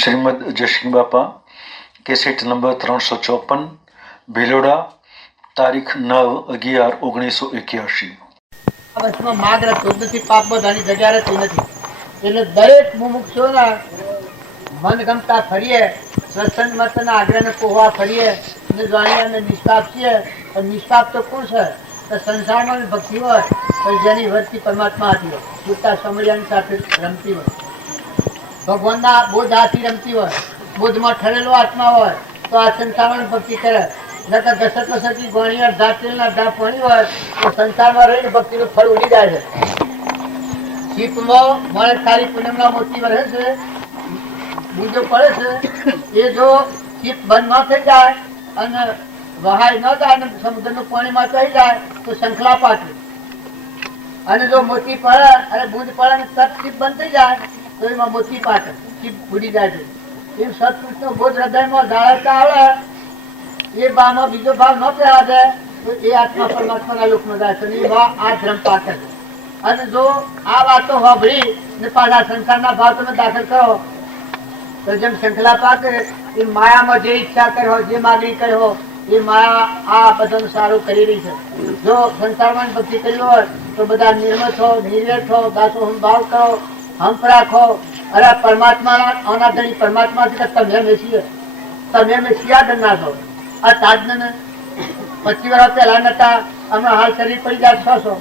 શ્રીમદ જયસિંહ બાપા, cassette number 354, Bhiloda, તારીખ 9/11/1981. વર્ષમાં માગ રહેતું નથી, પાપ બધાની જગ્યા રહેતી નથી. એટલે દરેક મુમુક્ષુઓના મનગમતા ફરીએ, સત્સંગ મતના આગ્રહને પોહવા ફરીએ, જાણીએ અમે નિષ્પાપ છીએ. પણ નિષ્પાપ તો કોણ છે? તો સંસારમાં ભક્તિ હોય તો જેની વર્તી પરમાત્મા હતી હોય, છૂટા સમયાની સાથે રમતી હોય, ભગવાનના બોધ હાથી રમતી હોય, બોધમાં ઠરેલો આત્મા હોય તો આ સંસારમાં ભક્તિ કરે. નકર ઘસત વસતી ગોણી અડધા તેલના અડધા પાણી હોય તો સંસારમાં રહીને ભક્તિનું ફળ ઉડી જાય છે. શીપમાં મળે તારી પૂનમના મોતી વરસે છે, બુજો પડે છે. એ જો શીપ બંધ ન થઈ જાય અને વહાય ન જાય અને સમુદ્રનું પાણીમાં થઈ જાય તો શંખલા પાકે. અને જો મોતી પડે અને બુંદ પડે અને તરત શીપ બંધ થઈ જાય તો એમાં મોતી પાકે, શીપ ઉડી જાય છે. એમ સત્પુરુષનો બોધ હૃદયમાં જાળવતા આવે, એ ભાવમાં બીજો ભાવ ન પહેલા દે તો એ આત્મા પરમાત્માના લોકમાં જાય છે. એમાં આ ધર્મ પાકે છે. અને જો આ વાતો સાંભળી ને પાછા સંસારના ભાવ તમે દાખલ કરો તો જેમ શંખલા પાકે એ માયામાં જે ઈચ્છા કર્યો, જે માગણી કર્યો, એ માયા આ બધાનું સારું કરી રહી છે. જો સંસારમાં ભક્તિ કરી હોય તો બધા નિર્મળ થો, નિર્વેર થો, દાસો ભાવ કરો, હંપ રાખો. અરે પરમાત્માના અનાદરી પરમાત્મા તમે મેસીએ, તમે મેસિયા ગણના છો. આ તાજને 25 વર્ષ પહેલા નતા, હમણાં હાલ શરીર પડી જાય 600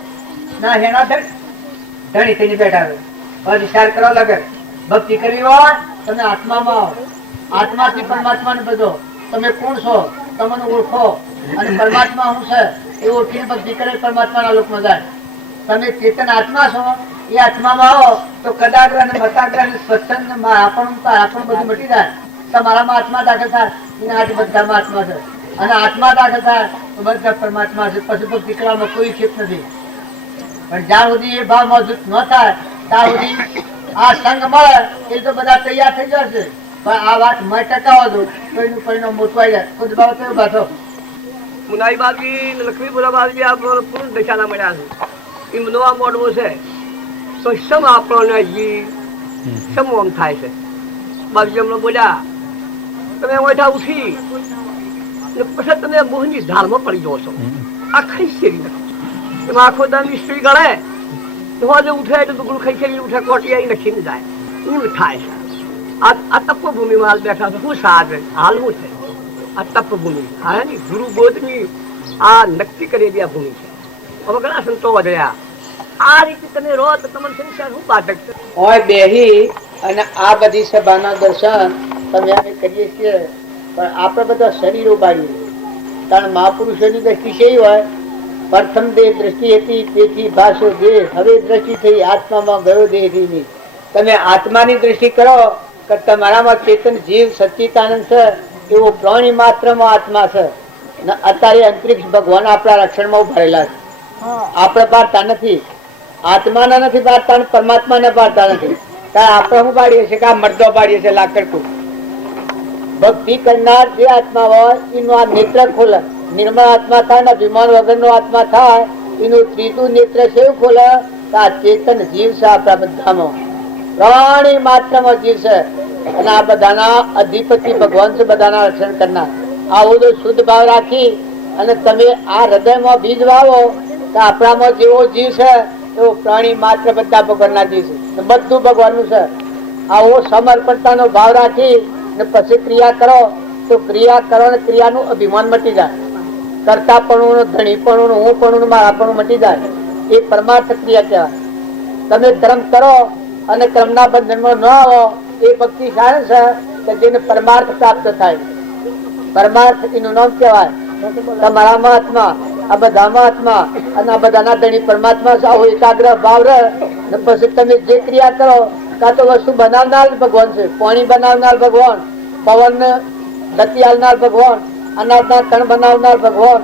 ના હેના ધણી થઈને બેઠા હોય. વિચાર કરો લગે ભક્તિ કરવી હોય તમે આત્મામાં આવો, આત્માથી પરમાત્માને બધો. તમે કોણ છો તમને ઓળખો અને પરમાત્મા શું છે એ ઓળખીને ભક્તિ કરે, પરમાત્માના લોકમાં જાય. તમે ચેતન આત્મા છો, એ આત્મામાં આવો તો કદાગ્રહ અને મતાગ્રહ અને સ્વચ્છંદ આપણું બધું મટી જાય. તમારામાં આત્મા દાખલ થાય એને આજે બધામાં આત્મા છે, અને આત્મા દાખલ થાય તો બધા પરમાત્મા છે. પછી ભક્તિ કરવામાં કોઈ ખેપ નથી. પણ જ્યાં સુધી એ ભાવ મજબૂત ન થાય ત્યાં સુધી આ સંગ મળે એ તો બધા તૈયાર થઈ જશે. પણ આ વાત મેં ટકાવો દો તો એનું પરિણામ મોટું આવી જાય. ખુદ ભાવ તો બાધો મુનાઈ બાકી લક્ષ્મીપુરા બાકી આ પૂર્ણ દશાના મળ્યા છે. એમનો આ મોડવો છે તો સમ આપણને હજી સમોમ થાય છે. બાજુ એમનો બોલ્યા તમે ઓઠા ઉઠી પછી તમે મોહની ધારમાં પડી જાઓ છો. આ ખાઈ શેરી નથી એમાં આખો દાની સ્ત્રી ગળે તો ઉઠે એટલે ટુકડું ખાઈ શેરી ઉઠે, કોટી આવી લખીને જાય. એમ થાય છે. આ તપભૂમિમાં હાલ બેઠા છે. શું સાધ હાલ શું છે આ તપભૂમિ? હા ને ગુરુ બોધની આ નક્કી કરેલી આ ભૂમિ છે. હવે ઘણા સંતો વધ્યા. આ રીતે તમે રહો તો તમને સંસાર શું બાધક છે? હોય બેહી અને આ બધી સભાના દર્શન તમે અમે કરીએ છીએ, પણ આપણે બધા શરીરો બાળીએ. કારણ મહાપુરુષોની દ્રષ્ટિ છે હોય, પ્રથમ દેહ દ્રષ્ટિ હતી તેથી ભાષો દેહ, હવે દ્રષ્ટિ થઈ આત્મામાં ગયો દેહથી નહીં. તમે આત્માની દ્રષ્ટિ કરો કે તમારામાં ચેતન જીવ સચ્ચિદાનંદ છે, એવો પ્રાણી માત્રમાં આત્મા છે. અત્યારે અંતરિક્ષ ભગવાન આપણા રક્ષણમાં ઉભારેલા છે. આપણે પાડતા નથી, આત્માના નથી પાડતા, પરમાત્માને પાડતા નથી. કારણ આપણે શું પાડીએ છીએ કે આ મર્દો પાડીએ છીએ લાકડકું. ભક્તિ કરનાર જે આત્મા હોય એનું આ નેત્ર ખોલે, નિર્મળ આત્મા થાય ને અભિમાન વગરનો આત્મા થાય એનું ત્રીજું નેત્ર છે એવું ખોલે કે આ ચેતન જીવ છે. આપણા બધામાં પ્રાણી માત્રમાં જીવ છે અને આ બધાના અધિપતિ ભગવાન છે, બધાના રક્ષણ કરનાર. આવો તો શુદ્ધ ભાવ રાખી અને તમે આ હૃદયમાં બીજ વાવો કે આપણામાં જેવો જીવ છે એવો પ્રાણી માત્ર બધા ભગવાનના જીવ છે, બધું ભગવાનનું છે. આવો સમર્પણતાનો ભાવ રાખી ને પછી ક્રિયા કરો તો ક્રિયા કરો ને ક્રિયાનું અભિમાન મટી જાય. કરતાપણું, ધણીપણું, હું પણ, મારાપણું મટી જાય. એ પરમાર્થ ક્રિયા કહેવાય. તમે કર્મ કરો અને કર્મના બંધનમાં ન આવો એ ભક્તિ સારી છે કે જેને પરમાર્થ પ્રાપ્ત થાય. પરમાર્થ એનું નામ કહેવાય. તમારામાં આત્મા, આ બધામાં આત્મા અને આ બધાના ધણી પરમાત્મા છે. આવો એકાગ્ર ભાવ રહે ને પછી તમે જે ક્રિયા કરો, કાં તો વસ્તુ બનાવનાર ભગવાન છે, પાણી બનાવનાર ભગવાન, પવન ગતિ આલનાર ભગવાન, અનાજના કણ બનાવનાર ભગવાન,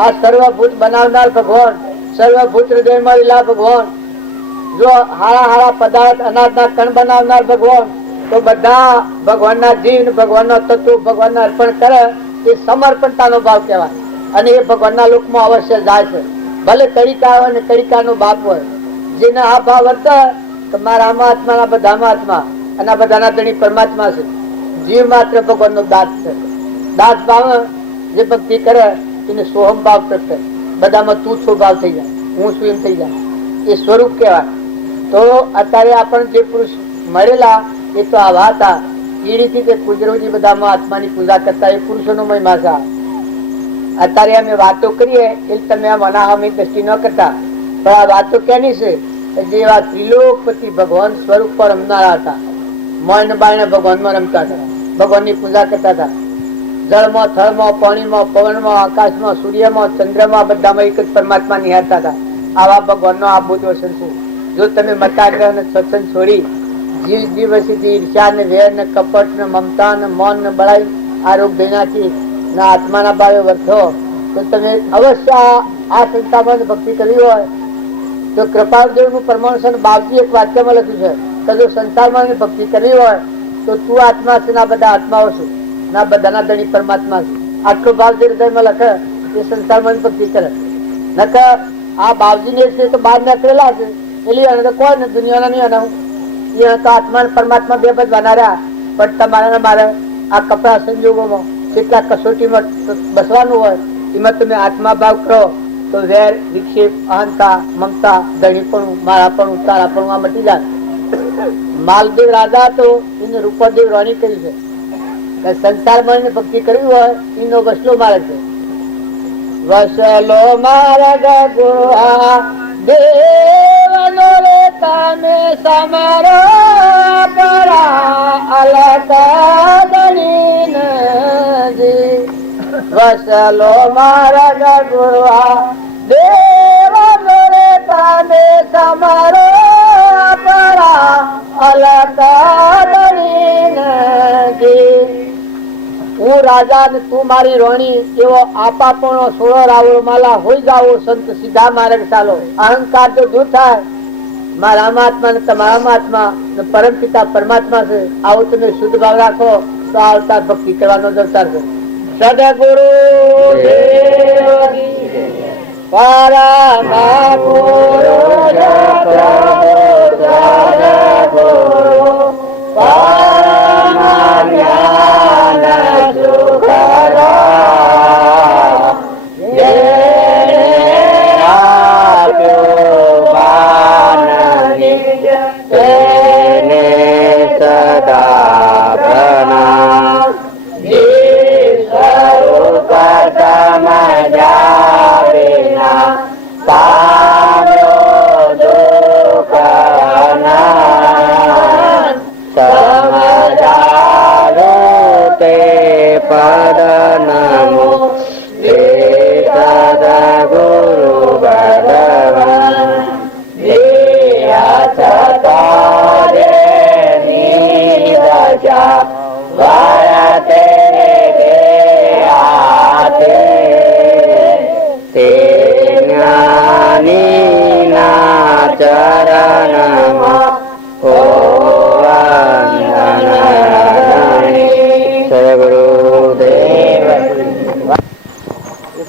આ સર્વભૂત બનાવનાર ભગવાન, સર્વભૂત હૃદયમાં રહેલા ભગવાન. જો હારા હારા પદાર્થ અનાજના કણ બનાવનાર ભગવાન, તો બધા ભગવાનના જીવ, ભગવાનના તત્વ ભગવાનને અર્પણ કરે એ સમર્પણતાનો ભાવ કહેવાય. અને એ ભગવાનના લોકમાં અવશ્ય જાય છે. ભલે કડિકા હોય ને કડિકાનો બાપ હોય, જેને આ ભાવ વર્તે કે મારામાં આત્મા, બધામાં આત્મા અને બધાના ધણી પરમાત્મા છે, જીવ માત્ર ભગવાનનો દાસ છે. દાસ ભાવ જે ભક્તિ કરે એને સોહમ ભાવ પ્રગટે. બધામાં તું છો ભાવ થઈ જાય, હું છું એમ થઈ જાય, એ સ્વરૂપ કહેવાય. તો અત્યારે આપણને જે પુરુષ મળેલા એ તો આવા હતા. કીડીથી તે કુજરાજી બધામાં આત્માની પૂજા કરતા એ પુરુષોનો મહિમા છે. અત્યારે અમે વાતો કરીએ એ તમે આમ અનાહમી દ્રષ્ટિ ન કરતા, પણ આ વાતો કેની છે? જેવા ત્રિલોકપતિ ભગવાન સ્વરૂપ પર રમનારા હતા. મોયને બાયને ભગવાનમાં રમતા હતા, ભગવાનની પૂજા કરતા હતા. જળમાં, થળમાં, પાણીમાં, પવનમાં, આકાશમાં, સૂર્યમાં, ચંદ્રમાં બધામાં એક જ પરમાત્મા નિહાળતા હતા. આવા ભગવાનનો આ બુદ્ધ વચન છે. જો તમે મતાગ્રહ અને સત્સંગ છોડી જીવ જીવસીથી ઈર્ષ્યા ને વેર ને કપટ ને મમતા ને મૌન ને બળાઈ આ રોગ ધઈ નાખી ના આત્માના ભાવે વર્ધો તો તમે અવશ્ય આ સંસ્થામાં ભક્તિ કરવી હોય તો કૃપાદેવ નું પરમાણુ છે. બાપજી એક વાક્યમાં લખ્યું છે કે જો સંસારમાં ભક્તિ કરવી હોય તો તું આત્મા છે, ના બધા આત્માઓ છું, ના બધાના ધણી પરમાત્મા છે. આટલો ભાવ જે હૃદયમાં લખે એ સંસારમાં ભક્તિ કરે. નકર આ બાપજી ને છે તો બહાર નીકળેલા છે એટલે તો કોઈ ને દુનિયાના નહીં અનાવું એ તો આત્મા પરમાત્મા બે બધ બનાર્યા. પણ તમારે ને મારે આ કપડા સંજોગોમાં કેટલા કસોટીમાં બસવાનું હોય એમાં તમે આત્મા ભાવ કરો તો વેર, વિક્ષેપ, અહંતા, મમતા, ધણીપણું, મારાપણું, તારાપણું આ મટી જાય. માલદેવ રાજા હતો એને રૂપદેવ રાણી કરી છે. સંસારમાં એને ભક્તિ કરવી હોય એનો વસલો માર્ગ છે. વસલો માર્ગ ગુહા દેવનો રે તમે સમરો પરા અલક દણીનજી. વસલો માર્ગ ગુહા દેવનો રે તમે સમરો પરા અલક દણીનજી. હું રાજા ને તું મારી રોણી એવો આપાપણો સોળો રાવળો માલા હોઈ જાવો સંત સીધા માર્ગ ચાલો. અહંકાર તો દૂર થાય. મારા મહાત્મા ને તમારા મહાત્મા ને પરમ પિતા પરમાત્મા છે. આવો તમે શુદ્ધ ભાવ રાખો તો આ અવતાર ભક્તિ કરવાનો જ અવતાર છે. સદગુરુ પરમ ગુરુ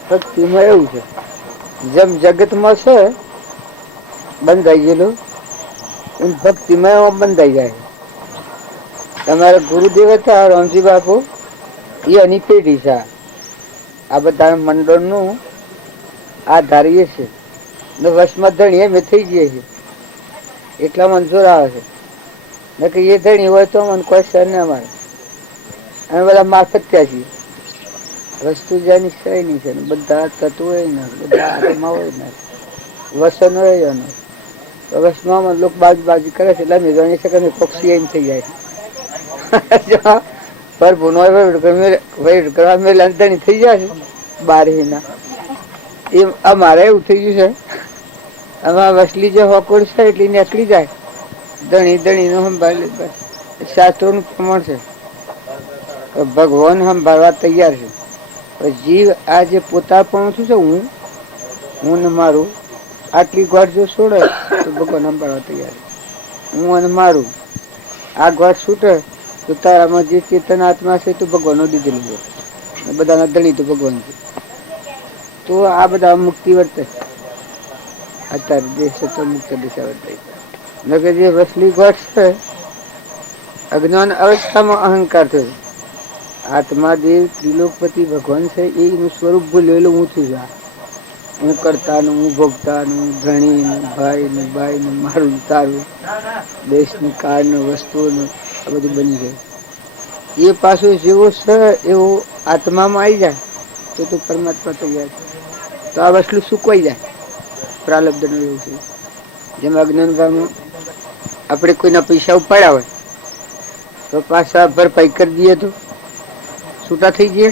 ભક્તિમાં એવું છે જેમ જગતમાં છે બંધાઈ ગયેલું ભક્તિમાં બંધાઈ જાય. તમારા ગુરુદેવ હતા રામજી બાપુ એ એની પેઢી છે. આ બધા મંડળ નું આ ધારીએ છે વસમાં ધણી અમે થઈ જઈએ છીએ એટલા મંજૂર આવે છે કે એ ધણી હોય તો મને કોઈ સર ને અમારે અમે બધા માફત ત્યાં છીએ. વસ્તુ જેની શ્રેણી છે બધા તત્વો બધા આત્મા હોય ને વસન હોય એનો વસમાં લોકો બાજુ કરે છે એટલે અમે જાણીએ છીએ કે પક્ષી એમ થઈ જાય પર ભૂનો કરવા ધણી થઈ જાય છે બારહીના. એ અમારે એવું થઈ ગયું છે આમાં વસલી જે હોકોડ છે એટલી નીકળી જાય ધણી નો સંભાળી શાસ્ત્રો નું પ્રમાણ છે. ભગવાન સંભાળવા તૈયાર છે. જીવ આ જે પોતાપણું છું છે હું ને મારું આટલી ગોળ જો છોડે તો ભગવાન સંભાળવા તૈયાર છે. હું અને મારું આ ગોળ છૂટે તો તારામાં જે ચેતન આત્મા છે તો ભગવાન દીધેલું છે. બધાના ધણી તો ભગવાન છે. તો આ બધા મુક્તિ વર્તે અત્યારે દેશ તો મુક્ત દિશા વર્તાય. જે વસલી ગોળ છે અજ્ઞાન અવસ્થામાં અહંકાર થયો. આત્માદેવ ત્રિલોકપતિ ભગવાન છે એનું સ્વરૂપ ભૂલેલું હું છું. હું કરતા નું, હું ભોગતા નું, ધણી નું, ભાઈ નું, બાઈ નું, મારું તારું, દેશ નું, કાળ નું, વસ્તુઓ નું, આ બધું બની જાય. એ પાછું જેવો છે એવો આત્મામાં આવી જાય તો પરમાત્મા થઈ જાય. તો આ વસ્તુ સુકવાઈ જાય. પ્રાલબ્ધ નું એવું છે. જેમ અજ્ઞાન ભાવમાં આપણે કોઈના પૈસા ઉપાડ્યા હોય તો પાછા ભરપાઈ કરી દઈએ તો છૂટા થઈ જઈએ.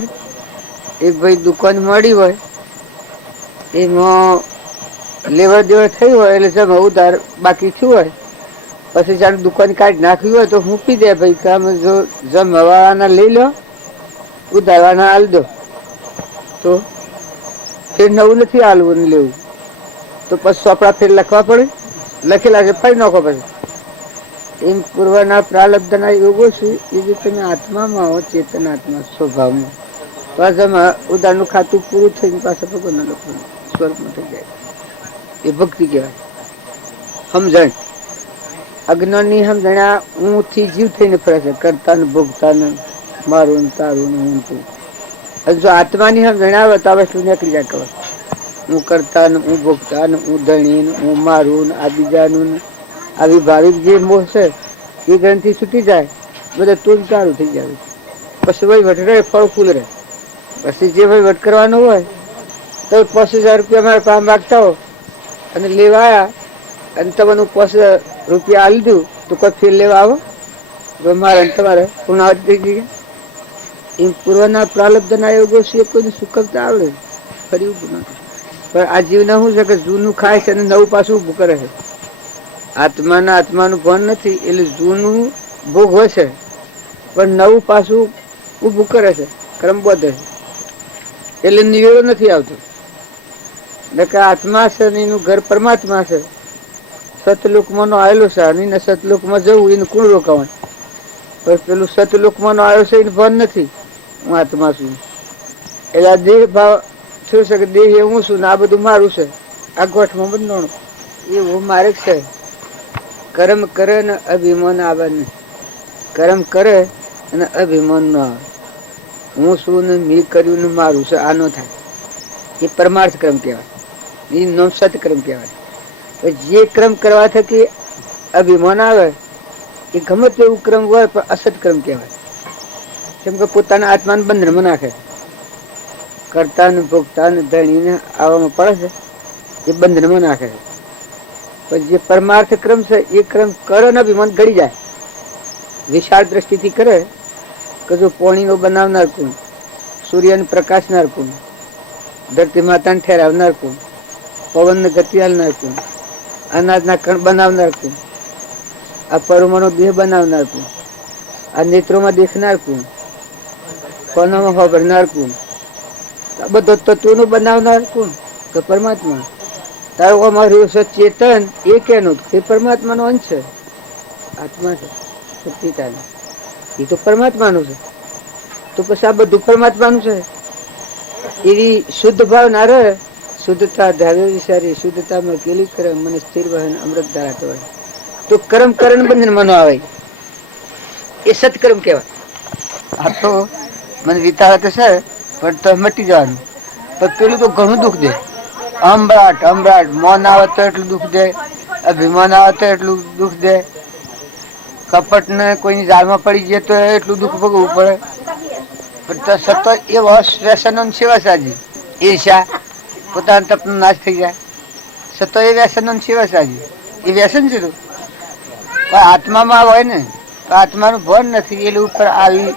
એક ભાઈ દુકાન મળી હોય એમાં લેવડ દેવડ થઈ હોય એટલે જમ ઉધાર બાકી થયું હોય પછી જાણે દુકાન કાઢી નાખ્યું હોય તો મૂકી દે ભાઈ કામ જો જમવાના લઈ લો ઉધારવાના હાલ દો તો ફેર નવું નથી હાલવું લેવું તો પછી ચોપડા ફેર લખવા પડે. લખેલા છે ફરી નાખો પછી. એમ પૂર્વના પ્રાલબ્ધના યોગો છે એ જે તમે આત્મામાં હો ચેતન આત્મા સ્વભાવમાં પાછા ઉધારનું ખાતું પૂરું થઈને પાછા ભગવાનના લોકો સ્વરૂપમાં થઈ જાય. એ ભક્તિ કહેવાય. સમજણ અજ્ઞાનની સમજણા હું થી જીવ થઈને ફરે છે. કરતા ને ભોગતા ને મારું ને તારું ને હું તું. જો આત્માની સમજણ આવે તો આ વસ્તુ નીકળી જાય. ખબર હું કરતા ને હું ભોગતા ને હું ધણી ને હું મારું ને આ બીજાનું ને આવી ભાવિક જે મોહ છે એ ગ્રંથિ છૂટી જાય. બધા તું ચાલુ થઈ જાય. પછી વહીવટ રહે, ફળ ફૂલ રહે. પછી જે વહીવટ કરવાનો હોય તો 50,000 રૂપિયા મારા પાસે માગતા હો અને લેવા આવ્યા અને તમને 50 રૂપિયા આ લીધું તો કોઈ ફેર લેવા આવો તો મારે તમારે પૂર્ણાવત થઈ ગઈ. એમ પૂર્વના પ્રાલબ્ધના યોગો છે કોઈને સુકવતા આવડે ફરી ઉભું નથી. પણ આ જીવને શું છે કે જૂનું ખાય છે અને નવું પાછું ઉભું કરે છે. આત્માનું ભાન નથી એટલે જૂનું ભોગ હોય છે પણ નવું પાછું ઉભું કરે છે, ક્રમ બધે એટલે નિવેડો નથી આવતો. એટલે આત્મા છે ને એનું ઘર પરમાત્મા છે. સતલોકમાં નો આવેલો છે અને સતલોકમાં જવું એને કોણ રોકાવાનું? પેલું સતલોકમાં નો આવ્યો છે એને ભાન નથી હું આત્મા છું. એટલે આ દેહ ભાવ શું છે કે દેહ એ હું છું ને આ બધું મારું છે. આ ગોઠમાં બંધાણું એવું મારે છે. કર્મ કરે ને અભિમાન આવે નહીં. કર્મ કરે અને અભિમાન ન આવે. હું શું ને મેં કર્યું ને મારું છે આ ન થાય. એ પરમાર્થ ક્રમ કહેવાય. એ નો સતક્રમ કહેવાય. જે ક્રમ કરવા થકી અભિમાન આવે એ ગમે તેવું ક્રમ હોય પણ અસત ક્રમ કહેવાય. કેમ કે પોતાના આત્માને બંધનમાં નાખે. કરતા ને ભોગતા ને ધણીને આવવામાં પડે છે એ બંધનમાં નાખે છે. પણ જે પરમાર્થ ક્રમ છે એ ક્રમ કરે ને અભિમાન ઘડી જાય. વિશાળ દ્રષ્ટિથી કરે કે જો પોણીનો બનાવનાર કોણ, સૂર્યને પ્રકાશનાર કોણ, ધરતી માતાને ઠેરાવનાર કોણ, પવનને ગતિ આલનાર કોણ, અનાજના કણ બનાવનાર કોણ, આ પરમાણુ દેહ બનાવનાર કોણ, આ નેત્રોમાં દેખનાર કોણ, કોનામાં હોભરનાર કોણ, આ બધો તત્વોનું બનાવનાર કોણ? તો પરમાત્મા. તારો અમારું ચેતન એ કેનું? એ પરમાત્માનો અંશ છે. આત્મા છે સચ્ચિદાનંદ. એ તો પરમાત્માનું છે. તો પછી આ બધું પરમાત્માનું છે. એવી શુદ્ધ ભાવ ના રહે. શુદ્ધતા ધારે વિચારી શુદ્ધતામાં કેલી કરે મને સ્થિર વહન અમૃત ધારા કહેવાય. તો કર્મ કરણ બંધન મનો આવે એ સત્કર્મ કહેવાય. આ તો મને વિતાવત છે પણ તો મટી જવાનું. પણ પેલું તો ઘણું દુઃખ દે. અમ્બરાટ મોન આવે તો એટલું દુઃખ દે, અભિમાન આવે તો એટલું દુઃખ દે, કપટ ને કોઈની જાળમાં પડી જાય તો એટલું દુઃખ ભોગવવું પડે. પણ સતત એ વ્યસનો સેવા સાજી ઈર્ષા પોતાના તપનો નાશ થઈ જાય. સતત એ વ્યસનો સેવા સાજી એ વ્યસન છે. તો આત્મામાં હોય ને તો આત્માનું ભાન નથી. એટલે ઉપર આવી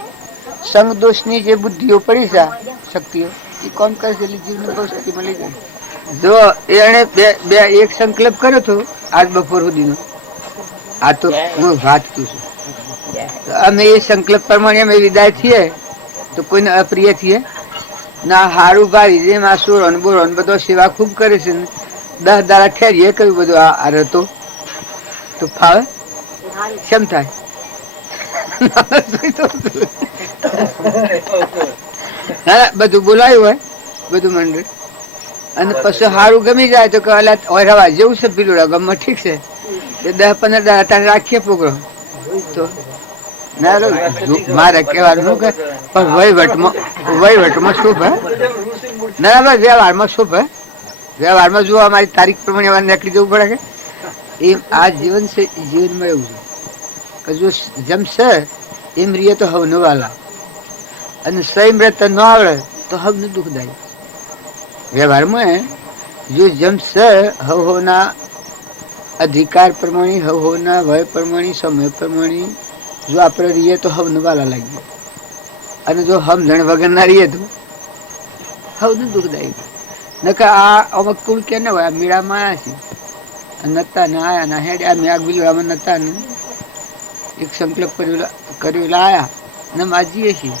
સંગ દોષની જે બુદ્ધિઓ પડી છે શક્તિઓ એ કોમ કરે છે એટલે જીવને બહુ શક્તિ મળી જાય. જો એને બે એક સંકલ્પ કર્યો હતો આજ બપોર સુધીનો. આ તો હું વાત કરું છું. અમે એ સંકલ્પ પ્રમાણે અમે વિદાય થઈએ તો કોઈને અપ્રિય થઈએ ના. હારું ભાઈ જેમ આ સુરોન બોરોન બધો સેવા ખૂબ કરે છે. 10 દાડા ઠેરીએ કહ્યું બધું આ રહેતો તો ફાવે કેમ થાય? બધું બોલાયું હોય બધું મંડળ અને પછી સારું ગમી જાય તો કે રવા જેવું છે પીલું ગમમાં ઠીક છે 10-15 દાડા રાખીએ પ્રોગ્રામ તો મારે કહેવાનું કે પણ વહીવટમાં શુભ હે ના ભાઈ વ્યવહારમાં શુભ હે વ્યવહારમાં જો અમારી તારીખ પ્રમાણે નીકળી જવું પડે કે એમ આ જીવન છે જીવનમાં એવું છે કે જો જમશે એમ રીએ તો હવ નવાલા અને સહી રહેતા ન આવડે તો હવને દુઃખદાયી વ્યવહારમાં જો જમશે હવના અધિકાર પ્રમાણે હવના વય પ્રમાણે સમય પ્રમાણે જો આપણે રહીએ તો હવ નવાલા લાગીએ અને જો સમજણ વગર ના રહીએ તો હવને દુઃખદાયી નકર આ અમુક કુળ કે ના હોય આ મેળામાં આવ્યા છે નતા ને આયા ના હેડ આ મેઘ બિલવામાં નતા ને એક સંકલ્પ કરેલા આયા ને માજીએ છીએ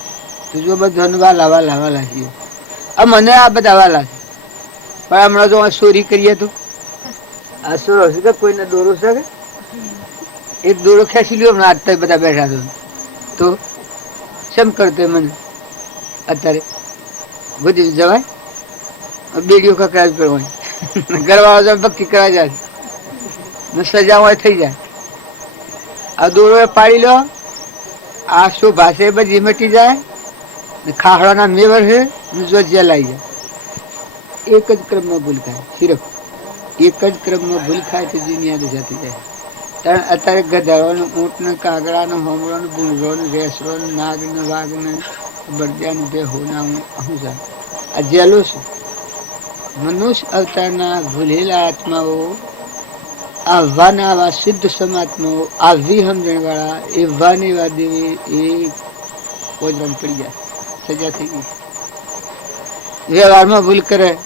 તો જો બધા વાલા છીએ મને આ બધા વાલા છે પણ હમણાં જો ચોરી કરીએ તો આ સોરો છે કે કોઈને દોરો છે કે એક દોરો ખેંચી લ્યો હમણાં આજ બધા બેઠા તો શેમ કરતો મને અત્યારે બધી જવાય બેડીઓ કકડાવી પડવાની ઘરવાળા ભક્તિ કરવા જાય સજા હોય થઈ જાય આ દોરો પાડી લો આ શું ભાષે બધી મટી જાય ખાખડાના મેવર છે જો જેલાઈ જાય એક જ ક્રમમાં ભૂલ ખાય સિર્ફ એક જ ક્રમમાં ભૂલ ખાય તો દુનિયા જતી જાય કારણ અત્યારે ગધાડોનું ઊંટને કાગડાનું હોમળોનું ભૂંગળોનું રેસરોનું નાગને વાઘને બળદિયાનું બે હોના હું છે આ જેલો છે મનુષ્ય અવતારના ભૂલેલા આત્માઓ આવવાના આવા સિદ્ધ સમાત્માઓ આ વિહમજણ વાળા એવાને એવા દેવી એ પોજરમ પડી જાય સજા થઈ ગઈ વ્યવહારમાં ભૂલ કરે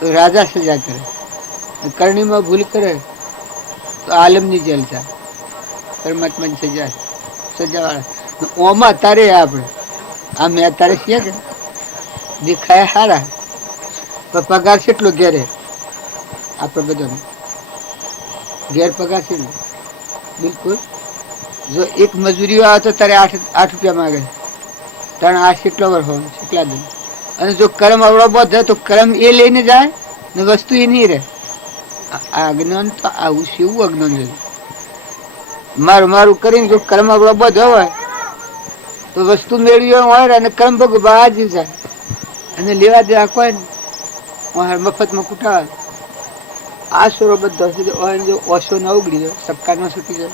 તો રાજા સજા કરે કરણીમાં ભૂલ કરે તો આલમની જેલ થાય પરમાત્માની સજા વાળા ઓમાં અત્યારે આપણે આ મેં અત્યારે છીએ કે દેખાય સારા પણ પગાર કેટલો ઘેરે આપણે બધાનો ઘેર પગાર છે બિલકુલ જો એક મજૂરી આવે તો તારે 8 રૂપિયા માંગે ત્રણ 8 કેટલો વર્ષ હોય કેટલા દે અને જો કર્મ અવળો બધે તો કર્મ એ લઈને જાય ને વસ્તુ એ નહીં રહે આ અજ્ઞાન તો આવું છે એવું અજ્ઞાન છે મારું કરીને જો કર્મ અવળો બધો હોય તો વસ્તુ મેળવી હોય અને કર્મ ભોગ બહાર જ જાય અને લેવા દેવા કોઈ મફતમાં કુટાવે આ સોરો બધો જો ઓછો ના ઉગડી જાય સબકારમાં છૂટી જાય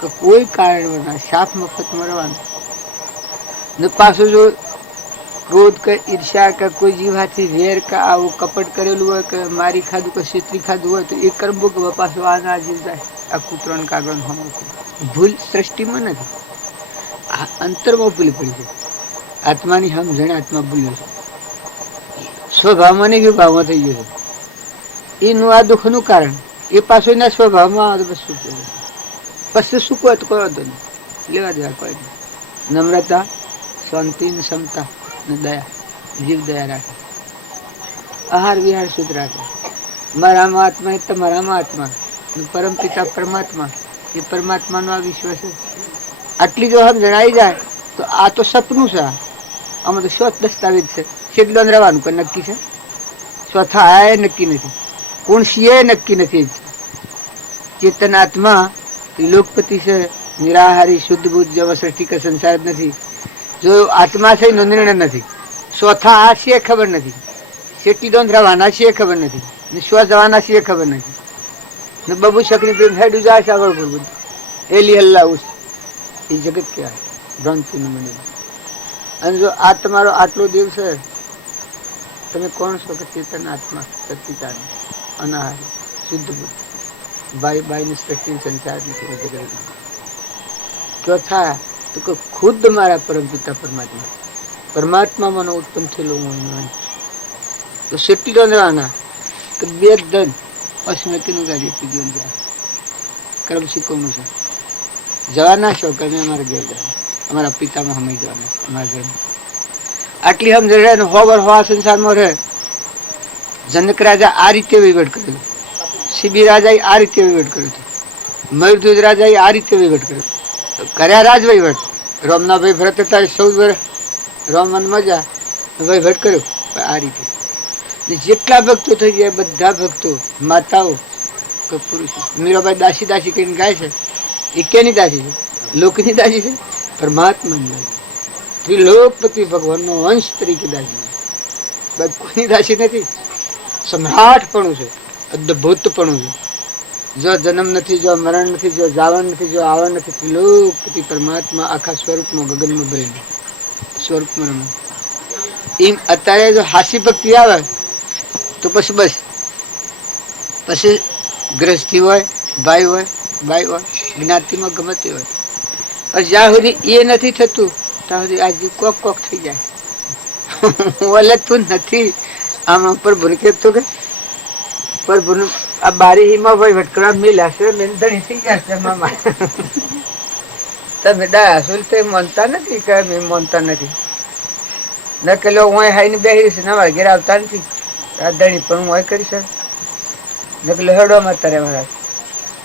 તો કોઈ કારણ ના સાફ મફત મળવાનું ને પાછું જો ક્રોધ કે ઈર્ષા કે કોઈ જીવાથી વેર કે આવું કપટ કરેલું હોય કે મારી ખાધું કે છેતરી ખાધું હોય તો એ કર્મ ભોગ પાછું આ ના જીવ જાય આ કૂતરોને કાગળ ભૂલ સૃષ્ટિમાં નથી આ અંતરમાં ભૂલ પડી છે આત્માની સમજણ આત્મા ભૂલ્યો છે સ્વભાવમાં નહીં વિભાવમાં થઈ ગયો છે એનું આ દુઃખનું કારણ એ પાછું એના સ્વભાવમાં આવે તો પછી શું કહો તો કોઈ વાંધો નહીં લેવા દેવા કોઈ નહીં નમ્રતા શાંતિ ને ક્ષમતા ને દયા જીવ દયા રાખે આહાર વિહાર શુદ્ધ રાખે મારામાં આત્મા એ તમારામાં આત્મા પરમ પિતા પરમાત્મા એ પરમાત્માનો આ વિશ્વ છે આટલી જો સમજણ આવી જાય તો આ તો સપનું છે આમાં તો શોધ દસ્તાવેજ છે કેટલો રહેવાનું કોઈ નક્કી છે ચોથા આયા નક્કી નથી કોણ છીએ નક્કી નથી ચેતન આત્મા લોકપતિ છે નિરાહારી શુદ્ધ બુદ્ધ જેવા સૃષ્ટિ કે સંસાર જ નથી જો આત્મા છે એનો નિર્ણય નથી ચોથા આ છે ખબર નથી કેટલી દોન રહેવાના છે ખબર નથી ને શ્વાસ જવાના છે ખબર નથી ને બબુ શકરી પ્રેમ હેડું જાય છે આગળ બધું એલી હલ્લા ઉસ એ જગત કહેવાય ભ્રાંતિનું મને અને જો આ તમારો આટલો દેવ છે તમે કોણ છો કે ચેતન આત્મા સચિદાન અનાહારી શુદ્ધ બુદ્ધ બાઈની સૃષ્ટિ સંસાર નથી જગત ચોથા તો કે ખુદ મારા પરમ પિતા પરમાત્મા મને ઉત્પન્ન થયેલો હું તો સેટી દો રહેવાના કે બે ધન અસ્મૃતિનું ગાડી પીધું જાય કર્મ શીખવવાનું છે જવાના છો કે અમે અમારા ઘેર જવાના અમારા પિતામાં હમાઈ જવાના છે અમારા ઘર આટલી સમજ રહે ને હોબર હવા સંસારમાં રહે જનક રાજા આ રીતે વહીવટ કરેલો શિબી રાજાએ આ રીતે વહીવટ કર્યો હતો મયુરધ્વજ રાજાએ આ રીતે વહીવટ કર્યો કર્યા રાજ વહીવટ રોમના ભાઈ ભરત હતા 14 વર્ષ રોમન મજા વહીવટ કર્યો આ રીતે જેટલા ભક્તો થઈ ગયા બધા ભક્તો માતાઓ પુરુષો મીરાબાઈ દાસી કહીને ગાય છે એ કેની દાસી છે લોકની દાસી છે પરમાત્મા ત્રિલોકપતિ ભગવાનનો અંશ તરીકે દાસી, બસ કોઈની દાસી નથી. સમ્રાટપણું છે, અદ્ભુતપણું છે. જો જન્મ નથી, જો મરણ નથી, જો જાવન નથી, જો આવન નથી, ત્રિલોકપતિ પરમાત્મા આખા સ્વરૂપમાં ગગનમાં ભરેલું સ્વરૂપમાં રમે. એમ અત્યારે જો હાસ્ય ભક્તિ આવે તો પછી બસ પછી ગ્રસ્તી હોય, ભાઈ હોય, ભાઈ હોય, જ્ઞાતિમાં ગમે તે હોય, જ્યાં સુધી એ નથી થતું ત્યાં સુધી આજે કોક કોક થઈ જાય. ઓલે તું નથી આમાં પ્રભુ કેતું કે પ્રભુ આ બારીમાં ભાઈ ભટકડા મિલાશે ધણી થઈ જશે મામા. તમે ડાયાસુલ તે માનતા નથી કે અમે માનતા નથી. ન કે લો હું હાઈને બેસી છે ને ઘેર આવતા નથી આ ધણી પણ હું કરી શકે ન કે હેડોમાં તારે મહારાજ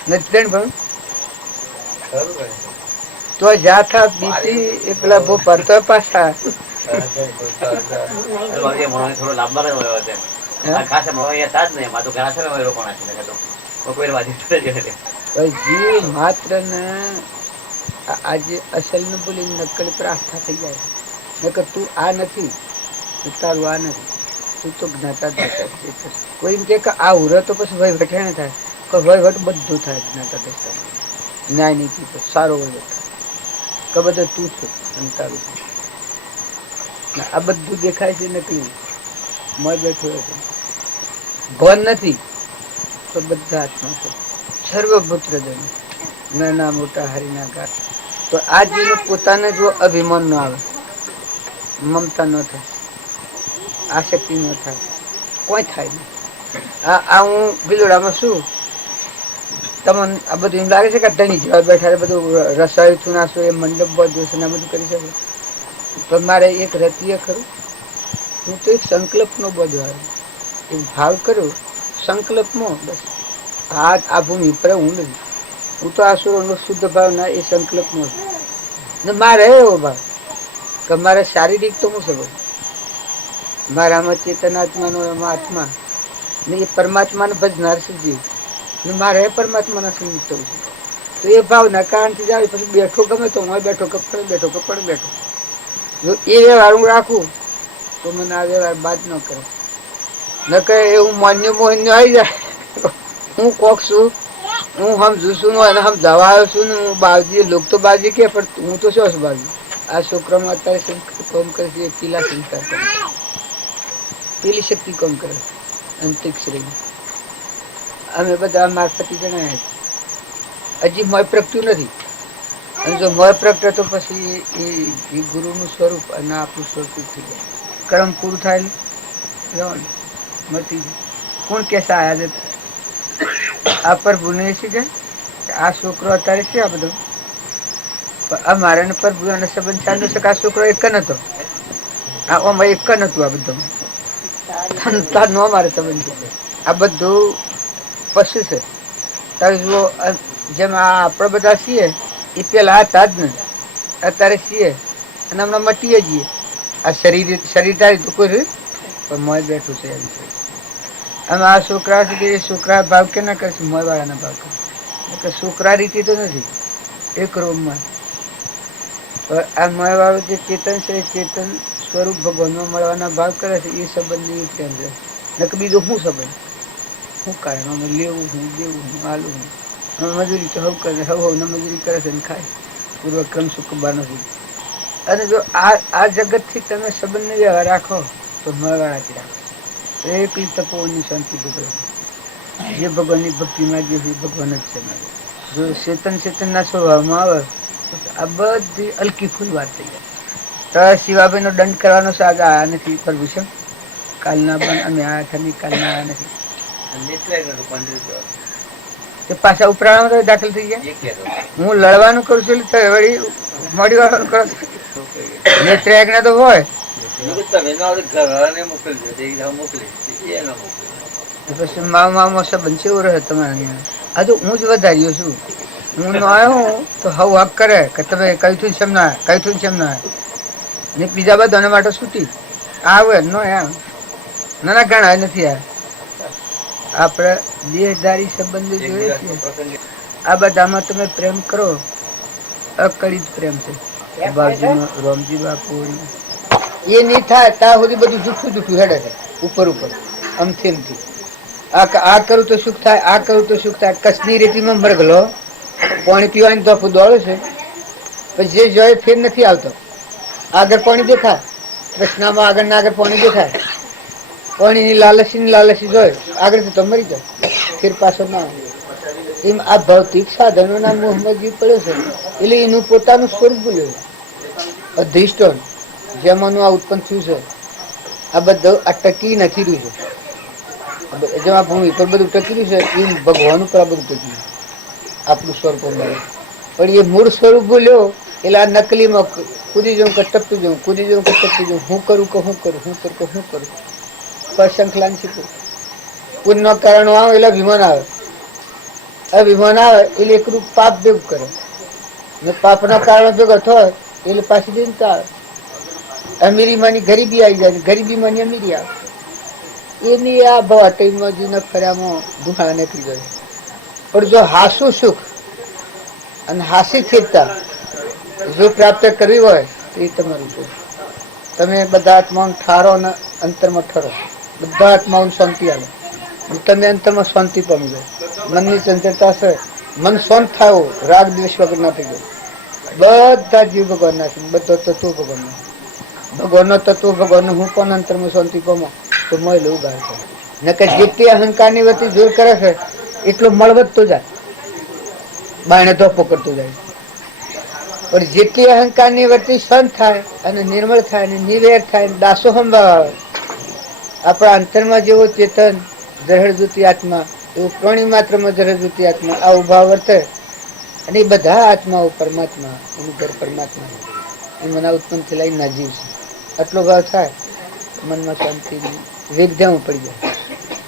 નથી ધણી પણ તો જાથા બીસી એ પેલા બહુ પડતો પાછા માત્ર ને આજે અસલ નું બોલી નકલ પર આસ્થા થઈ જાય. નકર તું આ નથી, તારું આ નથી, તું તો જ્ઞાતા દ્રષ્ટા. કોઈ કે આ ઉરે તો પછી ભાઈ વઠે થાય કે ભાઈ વટ બધું થાય જ્ઞાતા દ્રષ્ટા. ન્યાય નીતિ તો સારો વહીવટ કે બધું તું છે અને તારું આ બધું દેખાય છે નકલી. મય બેઠો ભવન નથી તો બધા આત્મા છે. સર્વભૂત હૃદય નાના મોટા હરિના ગાત. તો આ જીવને પોતાને જો અભિમાન ન આવે, મમતા ન થાય, આસક્તિ ન થાય, કોઈ થાય નહીં. આ હું બિલોડામાં શું તમને આ બધું એમ લાગે છે કે ધણી જેવા બેઠા બધું રસોઈ થુનાશો એ મંડપ બધું છે ને બધું કરી શકે. પણ મારે એક રતીય ખરું, હું તો એક સંકલ્પ નો બધો આવ્યો એક ભાવ કર્યો સંકલ્પમાં બસ આ ભૂમિ પર હું નથી. હું તો આસુરો નો શુદ્ધ ભાવ ના એ સંકલ્પમાં ને મારે એવો ભાવ કે મારે શારીરિક તો હું સગો મારામાં ચેતનાત્મા નો એમાં આત્મા ને એ પરમાત્માને ભજનાર સુધી ને મારે પરમાત્માના સંગીત થવું છે. તો એ ભાવના કારણથી જાય પછી બેઠો ગમે તો હું બેઠો કપડે બેઠો કપડે બેઠો. જો એ વ્યવહાર હું રાખું તો મને આ વ્યવહાર બાદ ન કરે. ન કહે એવું માન્ય મોહન્ય આવી જાય હું કોક છું, હું સમજુ છું અને સમજાવા આવ્યો છું ને હું બાવજી લોક તો બાવજી કે પણ હું તો શું છું બાવજી. આ છોકરામાં અત્યારે સંસ્કાર કોમ કરે છે, પેલા સંસ્કાર કોમ કરે, પેલી શક્તિ કોમ કરે અંતરિક્ષ રહી. અમે બધા મારફતી જણાયા હજી મય પ્રગટ્યું નથી. અને જો મય પ્રગટે તો પછી એ ગુરુનું સ્વરૂપ અને આપણું સ્વરૂપ થઈ જાય. કર્મ પૂરું થાય જવાનું મટી જાય. કોણ કેસા આયા જતા આ પર ભૂને છે આ છોકરો અત્યારે છે આ બધો અમારે પ્રભુ અને સંબંધ ચાલુ છે કે આ છોકરો એક નતો આમાં એક નતું. આ બધું નો અમારે સંબંધ છે. આ બધું પશુ છે. તારે જુઓ જેમ આપણે બધા છીએ એ પેલા હતા જ ને અત્યારે છીએ અને હમણાં મટીએ જઈએ. આ શરીર તારી તો કોઈ પણ મોય બેઠું છે એમ છે. અમે આ છોકરા સુધી એ છોકરા ભાવ કે ના કરશે મોય વાળાના ભાવ કરે. છોકરા રીતે તો નથી એક રૂમમાં. આ મોય વાળું જે ચેતન છે એ ચેતન સ્વરૂપ ભગવાનમાં મળવાના ભાવ કરે છે. એ સંબંધ પ્રેમ છે. નકે બીજો શું સંબંધ શું કારણ અમે લેવું હું દેવું હું હાલું હું મજૂરી તો હવ કરે હવ ને મજૂરી કરે છે ને ખાય પૂર્વક્રમ સુખબાર નથી. અને જો આ જગત થી તમે સંબંધ વ્યવહાર રાખો તો મળવાળાથી રાખો તો એકલી તપોની શાંતિ ભગવાન જે ભગવાનની ભક્તિમાં જે ભગવાન જ છે મારે. જો ચેતન ના સ્વભાવમાં આવે તો આ બધી હલકી ફૂલ વાત થઈ જાય. તો શિવાભાઈ નો દંડ કરવાનો સાજ આયા નથી પ્રભુ છે કાલના પણ અમે આયા હતા નહીં કાલના આયા નથી. પાછા ઉપરાણ દાખલ થઈ ગયા. હું લડવાનું કરું છું વળી મોડી વાળવાનું કરું નેત્રયાગ ને તો હોય પછી મામા સંબંધ છે એવું રહે તમારે અહીંયા. આ તો હું જ વધાર્યો છું. હું નો આવ્યો તો હવ હક કરે કે તમે કઈ થયું છે એમ ના કઈ થયું છે એમ ના ને બીજા બધાને માટે છૂટી આવે નો એમ ના ઘણા નથી આ આપણે દેહધારી સંબંધો જોઈએ છીએ. આ બધામાં તમે પ્રેમ કરો અકળિત પ્રેમ છે. બાજુમાં રામજી બાપુ એ નહીં થાય ત્યાં સુધી બધું જૂઠું જૂઠું હેડે છે ઉપર ઉપર અમથી અમથી આ કરું તો સુખ થાય આ કરું તો સુખ થાય કચ્છની રેતીમાં મરગલો પાણી પીવાની દફું દોડે છે પછી જે જોય ફેર નથી આવતો આગળ પાણી દેખાય કૃષ્ણમાં આગળ ના આગળ પાણી દેખાય પાણીની લાલચી જોય આગળ તો મરી જાય ફેર પાછો ના આવે એમ આ ભૌતિક સાધનોના મોહમાં જીવ પડ્યો છે એટલે એનું પોતાનું સ્વરૂપ ભૂલ્યું અધિષ્ઠાન જેમાંનું આ ઉત્પન્ન થયું છે આ બધું આ ટકી નથી રહ્યું છે જેમાં ભૂમિ પર બધું ટકી રહ્યું છે એમ ભગવાન ઉપર આ બધું ટકી આપણું સ્વરૂપ મળે પણ એ મૂળ સ્વરૂપ ભૂલ્યો એટલે આ નકલીમાં કૂદી જવું કે ટપતું જવું કૂદી જવું કે ટપતું જવું હું કરું કે હું કરું હું કરું કે હું કરું પર શંખલાન શીખવું પુણ્ય કારણો આવે એટલે અભિમાન આવે અભિમાન આવે એટલે એકરું પાપ ભેગું કરે ને પાપના કારણો ભેગો થાય એટલે પાછી દિનતા આવે અમીરી માની ગરીબી આવી જાય ગરીબી માની અમીરી આવે એની આ ભવાટમાં જીને ફર્યામાં ધુહાડા નીકળી જાય પણ જો હાસું સુખ અને હાસી સ્થિરતા જો પ્રાપ્ત કરવી હોય તો એ તમારું છે તમે બધા આત્માઓને ઠારો અને અંતરમાં ઠરો બધા આત્માઓને શાંતિ આવે તમે અંતરમાં શાંતિ પામી જાય મનની ચંચળતા છે મન શાંત થાય રાગ દ્વેષ વગર ના થઈ જાય બધા જીવ ભગવાનના છે બધો તત્વ ભગવાનના ભગવાનનો તત્વ ભગવાનનો હું પણ અંતરમાં શાંતિ પામો તો મળે એવું ગાય છે નકર જેટલી અહંકારની વતી જોર કરે છે એટલો મળ વધતો જાય બાયણે ધોપો કરતો જાય પણ જેટલી અહંકારની વતી શાંત થાય અને નિર્મળ થાય અને નિર્વેર થાય દાસો સંભાવ આવે આપણા અંતરમાં જેવો ચેતન જહરજ્યોતિ આત્મા એવું પ્રાણી માત્રમાં જહરજ્યોતિ આત્મા આ ઉભા વર્તે અને એ બધા આત્માઓ પરમાત્મા એનું ઘર પરમાત્મા એ મના ઉત્પન્ન થયેલા એના જીવ છે આટલો ભાવ થાય મનમાં શાંતિ વેગધ્યામાં પડી જાય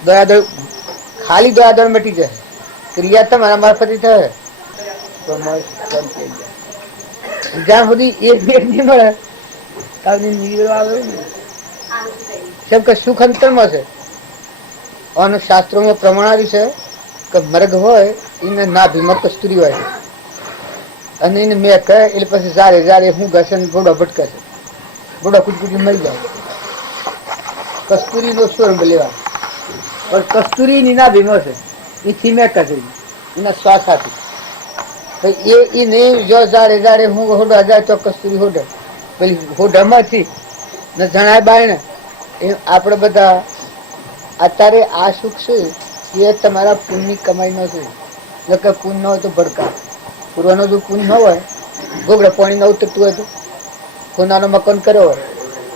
દોડાદોડ ખાલી દોડાદોડ મટી જાય ક્રિયા તમારા મારફતે થાય તો શાંતિ આવી જાય જ્યાં સુધી એક ભેટ નહીં મળે ત્યાં નીકળો આવે ને કેમ કે સુખ અંતરમાં છે અને શાસ્ત્રોમાં પ્રમાણ આવ્યું છે કે મર્ગ હોય એને નાભીમાં કસ્તુરી હોય છે અને એને મેં કહે એટલે પછી જારે જારે હું ઘસે ઘોડો ભટકે છે ઘોડો કુદકુદી મરી જાય કસ્તુરીનો સ્વરૂપ લેવા પણ કસ્તુરી ની નાભીમાં છે એથી મેં કસ્તુરી એના શ્વાસાથી એ નહીં જો જારે જારે હું હોડા જાય તો કસ્તુરી હોડે પેલી હોડામાંથી ને જણાય બાયણે એ આપણે બધા અત્યારે આ સુખ છે એ તમારા પુણ્યની કમાઈનો છે એટલે પુણ્ય હોય તો ભડકા પૂર્વનો જો પુણ્ય ન હોય ગોબડા પાણી ન ઉતરતું હોય તો સોનાનો મકાન કર્યો હોય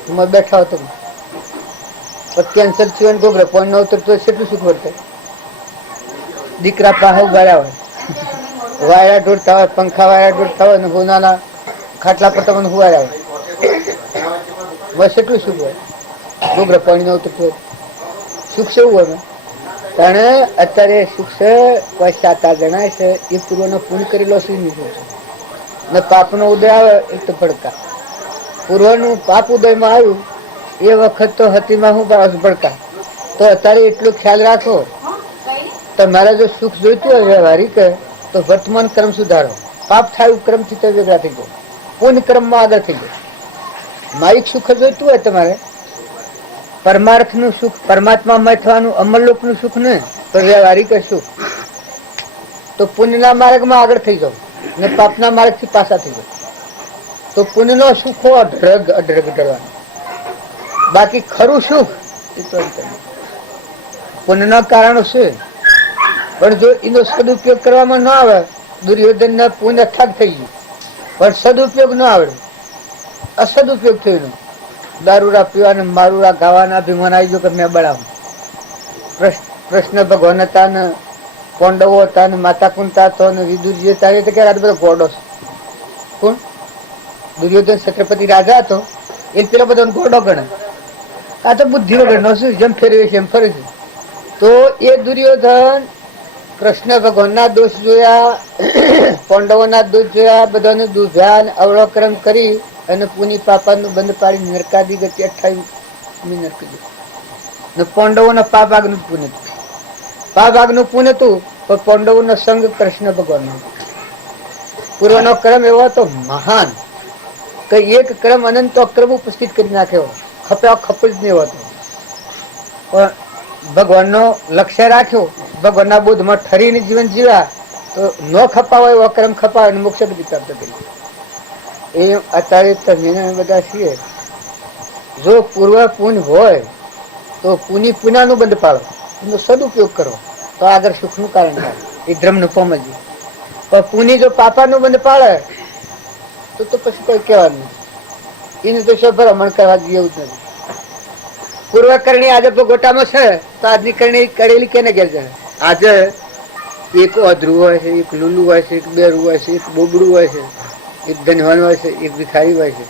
એમાં બેઠા હો તમે પણ કેન્સર થયું ગોબડા પાણી ન ઉતરતું હોય કેટલું સુખ વર્તે દીકરા પાસે ઉગાડ્યા હોય વાયરા ઢોળતા હોય પંખા વાયરા ઢોળતા હોય ને સોનાના ખાટલા પર તમને હુવાડ્યા હોય બસ એટલું સુખ હોય ગોબડા પાણી ન ઉતરતું હોય સુખ છે એવું હોય તને અત્યારે સુખ છે કોઈ 7-8 જણા છે એ પૂર્વનો પૂર્ણ કરેલો છે ને પાપનો ઉદય આવે એ તો ભડકા પૂર્વનું પાપ ઉદયમાં આવ્યું એ વખત તો હતીમાં હું ભડકા તો અત્યારે એટલું ખ્યાલ રાખો તમારે જો સુખ જોઈતું હોય વ્યવહારિક તો વર્તમાન કર્મ સુધારો પાપ થાય ક્રમથી તો વેગળા થઈ ગયો પુણ્ય ક્રમમાં આગળ થઈ ગયો માયિક સુખ જોઈતું હોય તમારે પરમાર્થનું સુખ પરમાત્મામય થવાનું અમરલોકનું સુખ ને તો વ્યવહારિક સુખ તો પુણ્યના માર્ગમાં આગળ થઈ જાવ ને પાપના માર્ગથી પાછા થઈ જાવ તો પુણ્યનો સુખ હો અઢળક ઢળવાનું બાકી ખરું સુખ એ તો પુણ્યના કારણો છે પણ જો એનો સદુપયોગ કરવામાં ન આવે દુર્યોધન ના પુણ્ય ઠગ થઈ ગયું પણ સદુપયોગ ન આવડે અસદુપયોગ થયો દારૂડા પીવાના મારુડા ગાવાના અભિમાન આવી ગયો કે મેં બળાવું કૃષ્ણ ભગવાન હતા ને પાંડવો હતા ને માતા કુંતા હતો ને વિદુરજી હતા એ તો ક્યારે બધો ગોડો છે કોણ દુર્યોધન છત્રપતિ રાજા હતો એ પેલો બધો ગોડો ગણે આ તો બુદ્ધિ વગરનો શું જેમ ફેરવે છે એમ ફરે છે તો એ દુર્યોધન કૃષ્ણ ભગવાનના દોષ જોયા પાંડવોના દોષ જોયા બધાનું દુર્ધ્યાન અવલોકન કરી અને પુની પાપાનું બંધ પાડી નરકાદી ગતિ 28મી નરકી ને પાંડવોના પાભાગનું પુણ્ય હતું પાભાગનું પુણ્ય હતું પણ પાંડવોનો સંગ કૃષ્ણ ભગવાનનો પૂર્વનો ક્રમ એવો હતો મહાન કે એક ક્રમ અનંત ક્રમ ઉપસ્થિત કરી નાખ્યો, ખપ્યા ખપ જ નહીં હોતો. પણ ભગવાનનો લક્ષ્ય રાખ્યો, ભગવાનના બોધમાં ઠરીને જીવન જીવ્યા તો ન ખપાવે એવો ક્રમ ખપાવે અને મોક્ષ બધી પ્રાપ્ત કરી. એ અત્યારે તમે બધા છીએ, જો પૂર્વ પુણ્ય હોય તો પુનાનું બંધ પાડો, એનો સદુપયોગ કરો તો આગળ સુખનું કારણ થાય. એ ધર્મનું સમજીએ. પણ પુની જો પાપાનું બંધ પાડે તો પછી કોઈ કહેવાનું નથી. એને તો શું ભલામણ કરવા જેવું જ નથી. પૂર્વ કરણી આજે ગોટામાં છે તો આજની કરણી કરેલી કેને ઘેર જાય? આજે એક અધરું હોય છે, એક લુલું હોય છે, એક બેરું હોય છે, એક બોબડું હોય છે, એક ધનવાન હોય છે, એક ભિખારી હોય છે,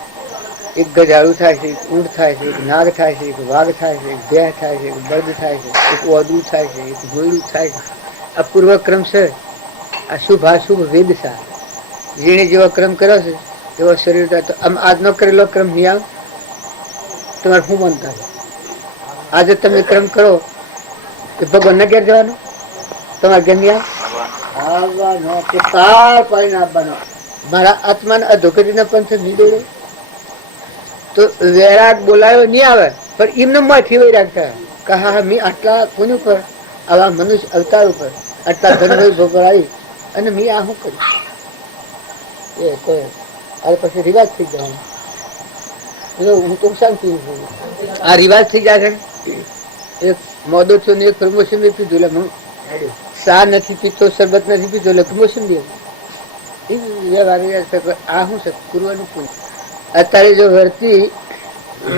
એક ગજાળું થાય છે, એક ઊંટ થાય છે, એક નાગ થાય છે, એક વાઘ થાય છે, એક ભેં થાય છે, એક બળદ થાય છે, એક ઓદરું થાય છે, એક ઘોડું થાય છે. આ પૂર્વક્રમ છે. આ શુભ અશુભ વેદ છે. જેને જેવો ક્રમ કર્યો છે એવો શરીર થાય. તો આમ આજનો કરેલો ક્રમ નહીં આવે? તમારે શું મન થાય? આજે તમે ક્રમ કરો કે ભગવાન ના ઘેર જવાનું, તમારે ઘેર નહીં આવવાનો, મારા આત્માને અધોગતિના પંથ નહીં દોડે તો વૈરાગ બોલાયો નહીં આવે. પણ એમને માંથી વૈરાગ થાય કે હા મેં આટલા કોની ઉપર, આવા મનુષ્ય અવતાર ઉપર આટલા ધન ભોગવ આવી અને મેં આ શું કર્યું? એ કોઈ આ પછી રિવાજ થઈ જવાનું. હું તો શાંતિ આ રિવાજ થઈ જાય છે. એક મોદો છો ને એક પ્રમોશન બી પીધું એટલે ચા નથી પીતો, શરબત નથી પીતો એટલે પ્રમોશન દે. આ શું છે? પૂર્વનું પુણ્ય. અત્યારે જો વર્તી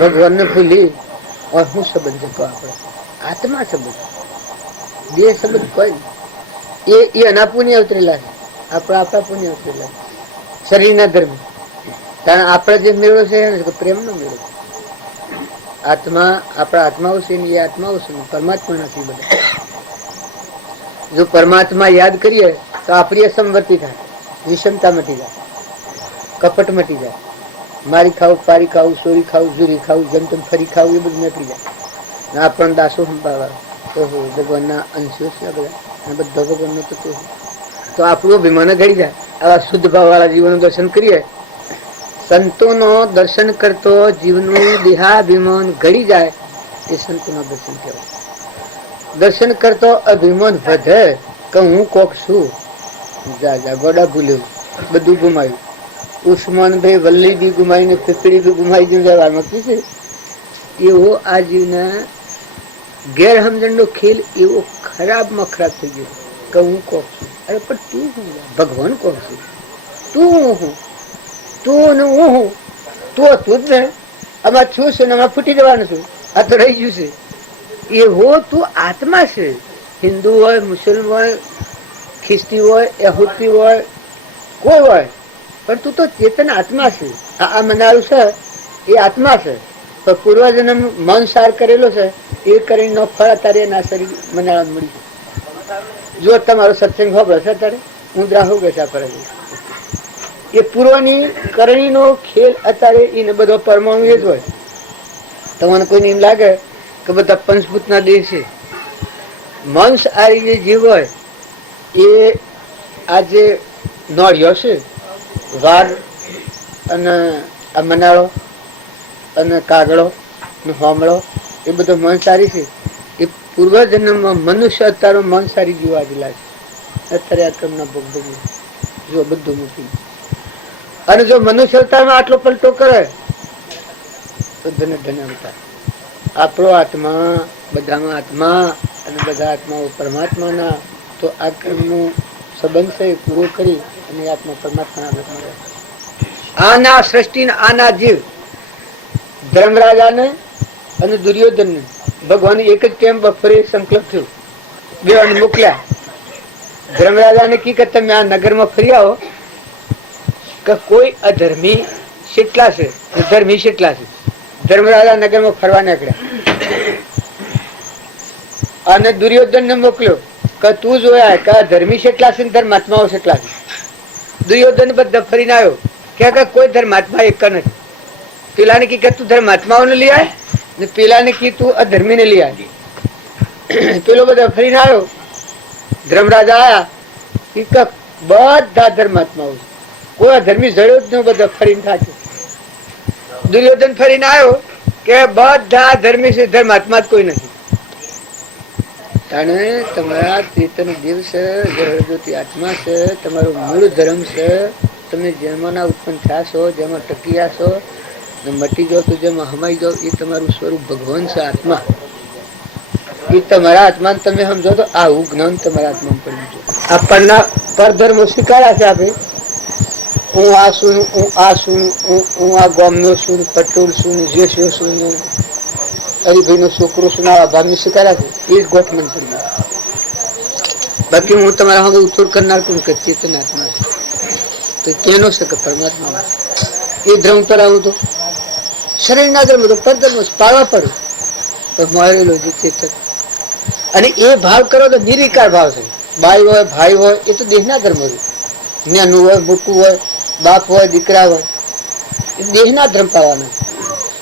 ભગવાનને ભૂલી શું સંબંધ છે? આપણે આત્મા સંબંધ, દેહ સંબંધ કોઈ નહીં. એ અના પુણ્ય અવતરેલા છે, આપણા પુણ્ય અવતરેલા છે. શરીરના ધર્મ કારણ આપણે જે મેળો છે પ્રેમનો મેળો. આત્મા આપણા આત્માઓ છે ને એ આત્માઓ છે, પરમાત્મા નથી બધા. જો પરમાત્મા યાદ કરીએ તો આપણી અસમવર્તી થાય, વિષમતા મટી જાય, કપટ મટી જાય. મારી ખાવું, પારી ખાવું, સોરી ખાવું, જુરી ખાવું, જેમ તેમ ફરી ખાવું એ બધું નીકળી જાય. આપણને દાસો સંભાળવા ઓહો ભગવાનના અંશો છે બધા, બધા ભગવાનનો તત્વ. તો આપણું અભિમાન ઘડી જાય. આવા શુદ્ધ ભાવ વાળા જીવનનું દર્શન કરીએ. સંતોનો દર્શન કરતો જીવનું દેહાભિમાન ઘડી જાય એ સંતોનો દર્શન કહેવાય. દર્શન કરતો અભિમાન વધે કે હું કોક છું, જા ગોડા ભૂલ્યું, બધું ગુમાવ્યું. ઉસ્માનભાઈ વલ્લી બી ગુમાવીને પીપળી બી ગુમાવી દીધું જવાનું છે. એવો આ જીવના ગેરસમજણનો ખેલ એવો ખરાબમાં ખરાબ થઈ ગયો કે હું કોક છું. અરે પણ તું હું, ભગવાન કોણ છું? તું હું, તું હું, તું હતું જ ને. આમાં છું છે ને આમાં ફૂટી જવાનું છું, આ તો રહી ગયું છે. એવો તું આત્મા છે. હિન્દુ હોય, મુસલમાન હોય, ખ્રિસ્તી હોય, યહૂદી હોય, કોઈ હોય, પણ તું તો ચેતન આત્મા છે. આ મનારું છે એ આત્મા છે. પણ પૂર્વજન્મ મન સાર કરેલો છે એ કરીને ફળ અત્યારે ના શરીર મનાવા મળી છે. જો તમારો સત્સંગ હોબળે છે અત્યારે ઊંધરા હો ગયા પડે. એ પૂર્વની કરણીનો ખેલ અત્યારે એને બધો પરમાણુ એ જ હોય. તમને કોઈને એમ લાગે કે બધા પંચભૂતના દેહ છે. મંસ આ રીતે જીવ હોય એ આજે નોળિયો છે, વાઘ અને આ મનાળો અને કાગડો ને હોમળો એ બધો મંસારી છે. એ પૂર્વજન્મમાં મનુષ્ય અત્યારે મંસારી જીવ આજેલા છે. અત્યારે આ ક્રમના ભોગ ભોગવે જો બધું મૂકી. અને જો મનુષ્ય અવતારમાં આટલો પલટો કરે તો ધન્ય ધન્ય અવતાર. આપણો આત્મા બધામાં આત્મા અને બધા આત્માઓ પરમાત્માના. તો આ ક્રમનો સંબંધ છે એ પૂરો કરી અને આત્મા પરમાત્માના આગળ મળે. આના સૃષ્ટિ આના જીવ ધર્મરાજાને અને દુર્યોધનને ભગવાન એક જ ટાઈમ બપોરે સંકલ્પ થયો, બે મોકલ્યા. ધર્મરાજાને કી કે તમે આ નગરમાં ફરી આવો કે કોઈ અધર્મી કેટલા છે, ધર્મી કેટલા છે. ધર્મરાજા નગરમાં ફરવા નીકળ્યા અને દુર્યોધન ને મોકલ્યો કે તું જોયા કે ધર્મી કેટલા છે, ધર્માત્માઓ કેટલા છે. દુર્યોધન બધા ફરીને આવ્યો કે કોઈ ધર્માત્મા એક નથી. પેલા ને કી તું ધર્માત્માઓને લઈ આય ને પેલા ને કી તું અધર્મી ને લઈ આય. પેલો બધા ફરીને આવ્યો. ધર્મરાજા આયા કે બધા ધર્માત્માઓ, કોઈ અધર્મી જડ્યો જ ન, બધા ફરીને થાક્યો. દુર્યોધન ફરીને આવ્યો કે બધા ધર્મી છે, ધર્માત્મા જ કોઈ નથી. અને તમારા ચેતન દેવ છે, જ્યોતિ આત્મા છે, તમારો મૂળ ધર્મ છે. તમે જેમાં ઉત્પન્ન થયા છો, જેમાં ટકી છો, મટી જાઓ તો જેમાં હમાઈ જાઓ, એ તમારું સ્વરૂપ ભગવાન છે, આત્મા. એ તમારા આત્મા તમે સમજો તો આવું જ્ઞાન તમારા આત્મા પડવું જોઈએ. આપણના પરધર્મો સ્વીકાર્યા છે આપે. હું આ છું, હું આ છું, હું આ ગામનો છું, પટોળ છું, જેસો છું, હરિભાઈ નો છોકરો છું, આવા ભાવની સ્વીકાર્યા છે. એ જ ગોઠવણ કરી દે. બાકી હું તમારા હવે ઉછોડ કરનાર કોણ કે ચેતન આત્મા છે. તો કેનો છે કે પરમાત્મા એ ધર્મ પર આવું તો શરીર ના ધર્મ તો પરધર્મ પાળવા પડે. તો મારેલો જે ચેતન અને એ ભાવ કરો તો નિર્વિકાર ભાવ છે. બાઈ હોય, ભાઈ હોય, એ તો દેહના ધર્મ છે. નાનું હોય, મોટું હોય, બાપ હોય, દીકરા હોય, એ દેહના ધર્મ પાળવાના.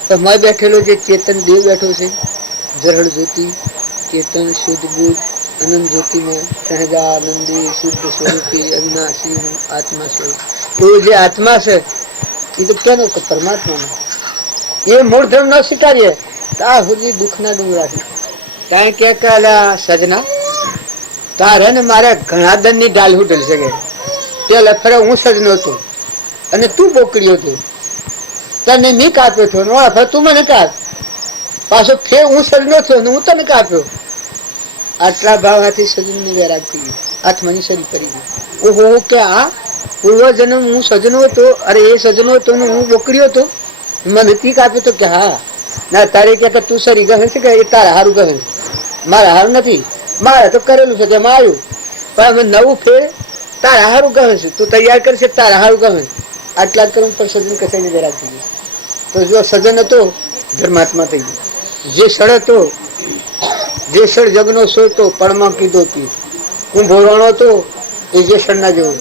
તો મેં બેઠેલો જે ચેતન દેહ બેઠો છે, જરળ જ્યોતિ, ચેતન શુદ્ધ બુદ્ધ અનંત જ્યોતિમાં સહજાનંદી શુદ્ધ સ્વરૂપી અવિનાશી હું આત્મા સ્વરૂપ. એવું જે આત્મા છે એ તો કેનો કે પરમાત્મા. એ મૂળ ધર્મ ન સ્વીકારીએ ત્યાં સુધી દુઃખના ડુંગરા છે. કારણ કે સજના તારે ને મારે ઘણા દન ની ડાલ ઉઠેલ શકે. પેલા ફરે હું સજનો હતો અને તું બોકડ્યો હતો. તને નહીં કાપ્યો છો, તું મને કાપ. પાછો ફેર હું સજનો થયો ને હું તને કાપ્યો. આટલા ભાવથી સજન વેરાગ થઈ ગયો. આત્માની શરીર પડી ગઈ. ઓહો કે આ પૂર્વજન્મ હું સજનો હતો, અરે એ સજનો હતો ને હું બોકડ્યો હતો, મને તી કાપ્યો તો કે હા ના તારે કે તું સરી ગમે છે કે એ તારા હારું ગમે છે, મારા હારું નથી. મારે તો કરેલું છે તેમાં આવ્યું, પણ અમે નવું ફેર તારા હારું ગમે છે, તું તૈયાર કરશે તારા હારું ગમે. આટલા જ કરું પણ સજન કસાઈને વેરાગ થઈ ગયો. તો જો સજન હતો ધર્માત્મા થઈ ગયો. જે સળ હતો, જે સળ જગનો સોતો પણમાં કીધો હતી, હું ભોળવાનો હતો એ જે સળના જેવો.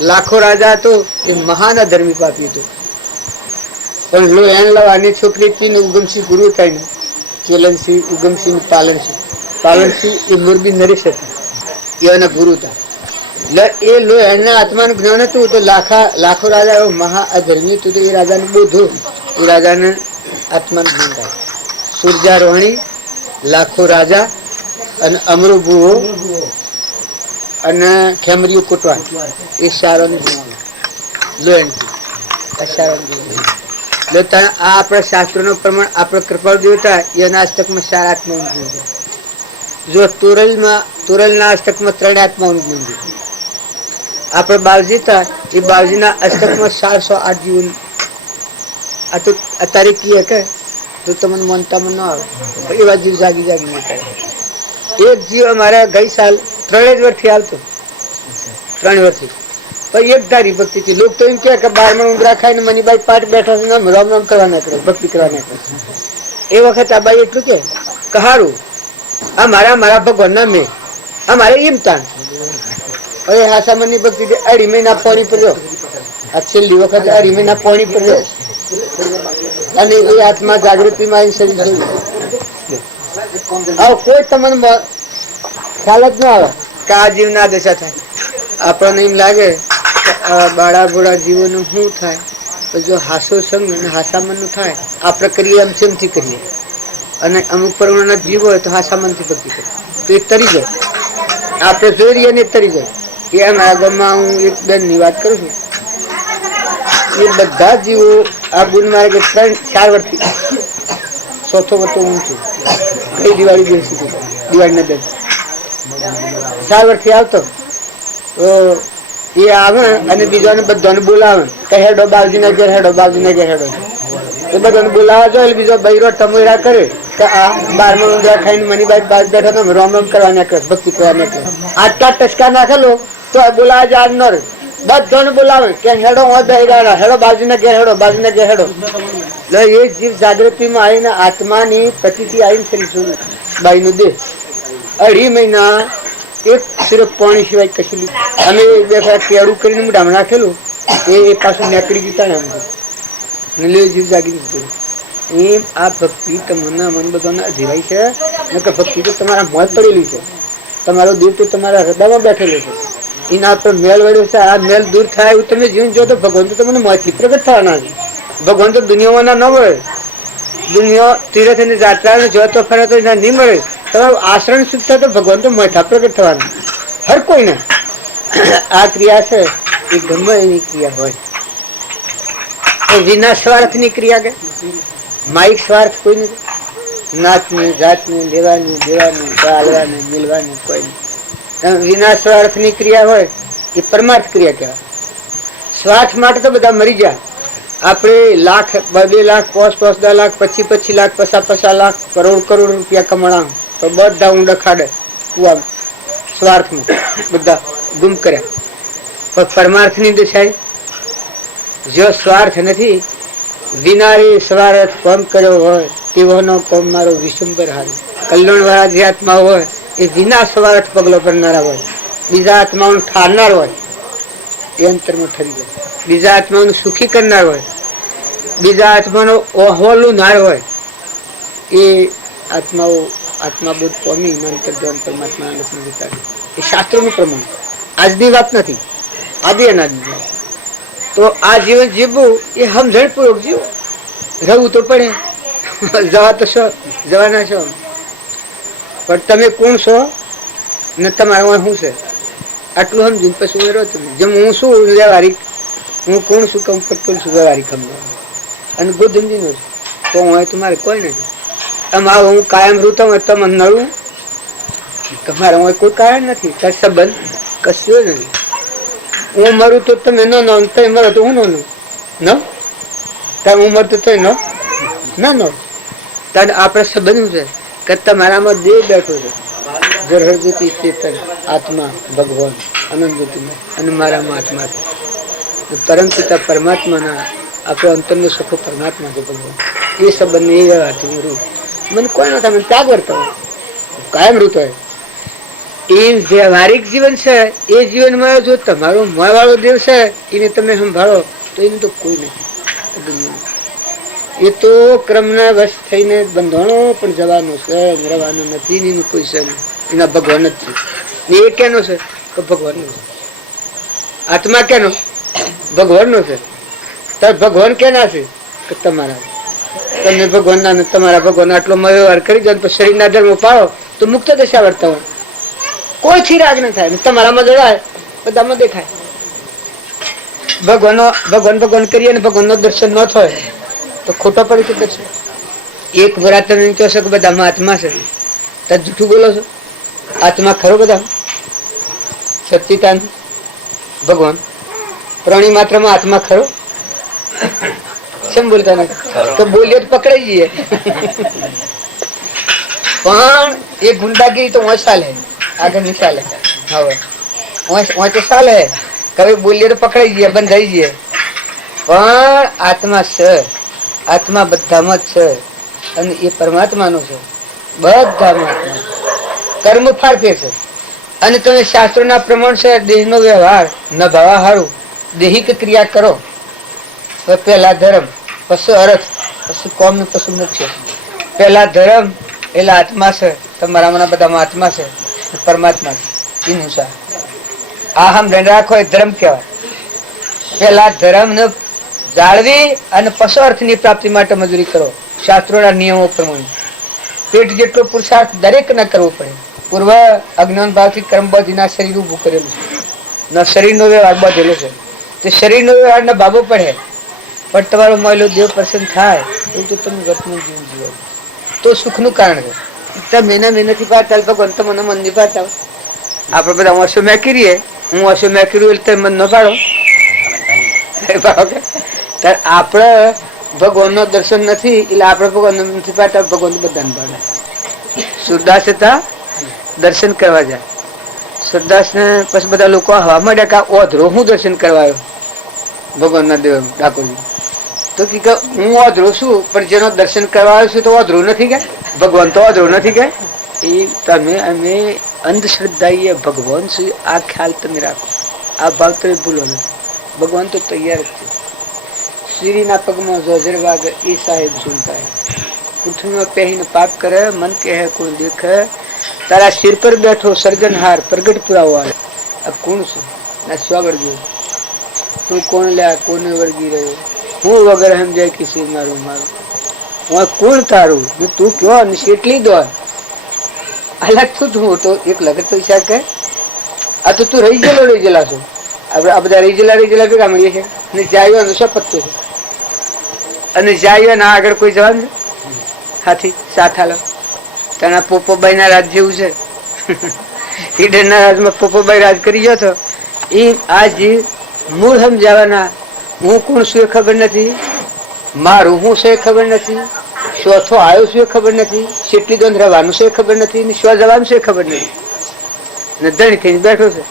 લાખો રાજા હતો એ મહાન ધર્મી પાપી હતો. પણ લો એન લવાની છોકરી ઉગમસિંહ ગુરુ થાય ને ચેલનસિંહ ઉગમસિંહ પાલનસિંહ. પાલનસિંહ એ મોરબી નરેશ હતા, એના ગુરુ હતા. એટલે એ લો એના આત્માનું જ્ઞાન હતું તો લાખો રાજા મહા અધર્મી હતું. તો એ રાજાને બોધો, એ રાજાને આત્માનું જ્ઞાન થાય. સૂર્યારોહણી, લાખો રાજા અને અમરુભુઓ અને ખેમરીઓ કુટવા એ સારોનું જ્ઞાન લો એનથી આ સારોનું જ્ઞાન. એટલે આ આપણા શાસ્ત્રોનો પ્રમાણ આપણે કૃપાળ દેવતા એના અષ્ટકમાં 4 આત્માનું જ્ઞાન છે. જો તુરલના અષ્ટકમાં 3 આત્માનું જ્ઞાન છે. આપણે બાળજી હતા એ બાળજીના અષ્ટકમાં 408 જીવન. આ તો અત્યારે કીએ કે તો તમને મનતામાં ન આવે, એવા જીવ જાગી નીકળે. એક જીવ અમારે ગઈ સાલ 3 જ વર્ષથી આવતો, 3 વર્ષથી. પણ એક ધારી ભક્તિ થી. લોકો તો એમ કે 12 ઉંદરા ખાઈને મનીબાઈ પાટ બેઠા છે, રામ રામ કરવા નીકળે, ભક્તિ કરવા નીકળે. એ વખત આ બાઈ એટલું કે હારું આ મારા ભગવાન ના મેં અમારે એમ તાણ. હવે હાસામન ની ભક્તિ 2.5 મહિના પાણી પર રહ્યો. આ છેલ્લી વખત 2.5 મહિના પાણી પર રહ્યો અને એ આત્મા જાગૃતિ માં શરીર થયું. કોઈ તમને ખ્યાલ જ ના આવે કે આ જીવ ના દશા થાય. આપણને એમ લાગે બાળા ભોળા જીવોનું શું થાય, જો હાસો સંગ અને હાસામન નું થાય. આપણે કરીએ એમ સેમથી કરીએ અને અમુક પ્રમાણના જીવ હોય તો હાસામન થી ભક્તિ કરીએ તો એ તરી જાય. આપણે જોઈ રહીએ ને તરી જાય. એમ આગળમાં હું એક બેન ની વાત કરું છું. એ બધા જીવો આ ગુણ માર્ગે 3-4 વર્ષથી, ચોથો વર્ષ હું છું કઈ દિવાળી દિવસ દિવાળી ના દિવસ 4 વર્ષથી આવતો. તો એ આવે અને બીજાને બધાને બોલાવે કે હેડો બાવજી ના ઘેર હેડો, બાવજી ના ઘેર હેડો. એ બધાને બોલાવા જાય એટલે બીજો બૈરો ટમોરા કરે કે આ 12 ઉંદરા ખાઈને મનીબાઈ બાદ બેઠા તો રોમ રોમ કરવા નીકળે, ભક્તિ કરવા નીકળે. 8 ટચકા નાખેલો તો બોલાવા જાય ન રે. બધાને બોલાવે કે હેડો હેડો બાજુના ઘેર હેડો, બાજુના ઘેર હેડો. એટલે એ જીવ જાગૃતિમાં આવીને આત્માની પ્રતિતિ આવીને કરી બાઈ નું દેહ 2.5 મહિના એક સિર્ફ પાણી સિવાય કશું. અમે બે કેળું કરીને ડામ નાખેલું એ પાછું નીકળી જતા ને જીવ જાગી દીધું. એમ આ ભક્તિ તમને મન બધાને અધીરાય છે ને કે ભક્તિ તો તમારા મોત પડેલી છે. તમારો દેવ તો તમારા હૃદયમાં બેઠેલો છે. એના પર મેલ વળ્યો છે. આ મેલ દૂર થાય એવું તમે જીવન જો તો ભગવાન તો તમને મોતથી પ્રગટ થવાના છે. ભગવાન તો દુનિયામાં ન મળે. દુનિયા તીરથ ની જાત્રા જોતો ફરે તો એના નહીં મળે. તમારું આચરણ શુદ્ધ થાય તો ભગવાન તો મોટા પ્રગટ થવાના હર કોઈને. આ ક્રિયા છે એ ગમે એવી ક્રિયા હોય એ વિના સ્વાર્થ ની ક્રિયા કે માઇક સ્વાર્થ કોઈ નથી. નાચની જાતની લેવાની દેવાની ચાલવાની મિલવાની કોઈ નહીં. વિના સ્વાર્થ ની ક્રિયા હોય એ પરમાર્થ ક્રિયા કહેવાય. સ્વાર્થ માટે તો બધા મરી જાય. આપણે લાખ 2 લાખ 5 લાખ 25 લાખ 50 લાખ કરોડ રૂપિયા કમાણા તો બધા ઊંડા ખાડે કુવા સ્વાર્થમાં બધા ગુમ કર્યા. પણ પરમાર્થ ની દિશા જો સ્વાર્થ નથી વિના સ્વાર્થ કોમ કર્યો હોય તેઓનો કોમ મારો વિશંબર હારે. કલ્યાણ વાળા જે આત્મા હોય એ વિના સ્વાર્થ પગલો કરનારા હોય. બીજા આત્માઓને ઠારનાર હોય એ અંતરમાં ઠરી જાય. બીજા આત્માઓને સુખી કરનાર હોય. બીજા આત્માનો ઓહવાલું નાર હોય એ આત્માઓ આત્મા બોધ પામી અંતર ધ્યાન પરમાત્મા વિચાર. એ શાસ્ત્રોનું પ્રમાણ આજની વાત નથી. આદિ અનાદિ તો આ જીવન જીવવું એ સમજણપૂર્વક જીવો. રહેવું તો પડે. જવા તો છો જવાના છો પણ તમે કોણ છો ને તમારા શું છે આટલું સમજીને પછી રહો તમે. જેમ હું શું વ્યવહારિક હું કોણ છું કમ્ફર્ટેબલ છું વ્યવહારિક સમજવા અને ગોધંજીનો છું તો હું તમારે કોઈ નથી. તમારે હું કાયમ રૂતો તમે નડું તમારે હું કોઈ કારણ નથી. કઈ સંબંધ કશું નથી. હું મરું તો તમે ન નો તમે મરો તો હું ન તમે હું મરતો તો ન તારે આપણે સંબંધ છે કે તમારામાં દેહ બેઠો છે જરહર જ્યોતિ ચેતન આત્મા ભગવાન અનંત જ્યોતિમાં અને મારામાં આત્મા છે. પરમ પિતા પરમાત્માના આપણો અંતરનો સખો પરમાત્મા છે ભગવાન. એ સંબંધ એ વ્યવહારથી હું રૂ મને કોઈ ન થાય મને ત્યાગ વર્તો હોય કાયમ રૂત હોય. એ વ્યવહારિક જીવન છે એ જીવનમાં જો તમારો મોય વાળો દેવ છે એને તમે સંભાળો તો એનું તો કોઈ નથી. એ તો ક્રમના વશ થઈને બંધાણો પણ જવાનું છે રહેવાનું નથી. એનું કોઈ છે નહીં. એના ભગવાન જ છે. એ કેનો છે કે ભગવાનનો છે. આત્મા કેનો ભગવાનનો છે. તાર ભગવાન કેના છે કે તમારા. તમે ભગવાનના તમારા ભગવાન આટલો વ્યવહાર કરી દો શરીરના ધર્મો પાડો તો મુક્ત દશા વર્તા હોય. કોઈ થી રાગ ન થાય. તમારામાં જડાય બધામાં દેખાય. ભગવાન કરીએ ને ભગવાન નો દર્શન ન થાય તો ખોટો પડી શકે છે. એક વરા તમે કહો છો કે બધામાં આત્મા છે તો જૂઠું બોલો છો. આત્મા ખરો બધા સચ્ચિદાનંદ ભગવાન પ્રાણી માત્રમાં આત્મા ખરો કેમ બોલતા નથી તો બોલીએ તો પકડાઈ જઈએ. પણ એ ગુંડાગીરી તો વોચ ચાલે આગળ નહીં ચાલે. હવે વોચ ચાલે કभी બોલીએ તો પકડાઈ જઈએ બંધાઈ જઈએ. પણ આત્મા છે. આત્મા બધામાં જ છે અને એ પરમાત્માનો છે. બધામાં કર્મ ફાળફે છે અને તમે શાસ્ત્રોના પ્રમાણ છે દેહનો વ્યવહાર નભાવા હારું દેહિક ક્રિયા કરો. પહેલા ધર્મ પછી અર્થ પછી કોમ ને પછી મોક્ષ. પહેલા ધર્મ એટલે આત્મા છે. તમારામાં બધામાં આત્મા છે પરમાત્મા છે. એનું છે આ હમ રાખો એ ધર્મ કહેવાય. પહેલા ધર્મ ને જાળવી અને પશુ અર્થની પ્રાપ્તિ માટે મજૂરી કરો શાસ્ત્રોના નિયમો પ્રમાણે. પેટ જેટલો પુરુષાર્થ દરેક ને કરવો પડે. પૂર્વ અજ્ઞાન ભાવથી કર્મબદ્ધના શરીર ઉભું કરેલું છે ના શરીરનો વ્યવહાર બધેલો છે. તે શરીરનો વ્યવહાર ને ભાવો પડે પણ તમારો મહિલો દેવ પ્રસન્ન થાય એવું તો તમે વર્તમાન જીવન જીવો તો સુખનું કારણ છે. તમે એના મહેનતથી પાતા ભગવાન તમને મન ની પાતા આપડે બધા વર્ષો મેં કરીએ હું વર્ષો મેં કર્યું એટલે મન ન પાડો. આપડે ભગવાન નો દર્શન નથી એટલે આપડે ભગવાન નથી પાડતા. ભગવાન બધાને પાડે. સુરદાસ હતા દર્શન કરવા જાય. સુરદાસ ને પછી બધા લોકો હવા માંડ્યા કે ઓધરો હું દર્શન કરવા આવ્યો ભગવાન ના દેવ ઠાકોરજી. તો કે હું ઓધરો છું પણ જેનો દર્શન કરવા આવ્યો છું તો ઓધરો નથી કે ભગવાન તો ઓધરો નથી કે. એ તમે અમે અંધશ્રદ્ધા ભગવાન છું આ ખ્યાલ તમે રાખો. આ ભાવ તમે ભૂલો નથી. ભગવાન તો તૈયાર જ છે. શ્રીના પગમાં જોજર વાગે એ સાહેબ સુનતા હે. પૃથ્વીમાં પહેરીને પાપ કરે મન કહે કોણ દેખે. તારા સિર પર બેઠો સર્જનહાર પ્રગટ પુરાવો આવે. આ કોણ છે ના શું વળગ્યો તું કોણ લ્યા કોને વળગી રહ્યો હું વગર સમજાય કિસી મારું મારું હું કોણ તારું ને તું કયો ને કેટલી દોડ અલગ તું હું તો એક લગત તો વિચાર કર આ તો તું રહી ગયેલા છો આ બધા રહી ગયેલા ભેગા મળીએ છે ને જાય શપથ તો છે અને જાય ના આગળ કોઈ જવાનું હાથી સાથ હાલો તારા પોપોબાઈ ના રાજ જેવું છે ઈડન ના રાજમાં પોપોબાઈ રાજ કરી ગયો હતો એ આજ મૂળ સમજાવવાના હું કોણ શું એ ખબર નથી મારું હું શું એ ખબર નથી ચોથો આવ્યો શું એ ખબર નથી કેટલી દોન રહેવાનું છે ખબર નથી ને શું જવાનું છે ખબર નથી ને ધણી થઈને બેઠો છે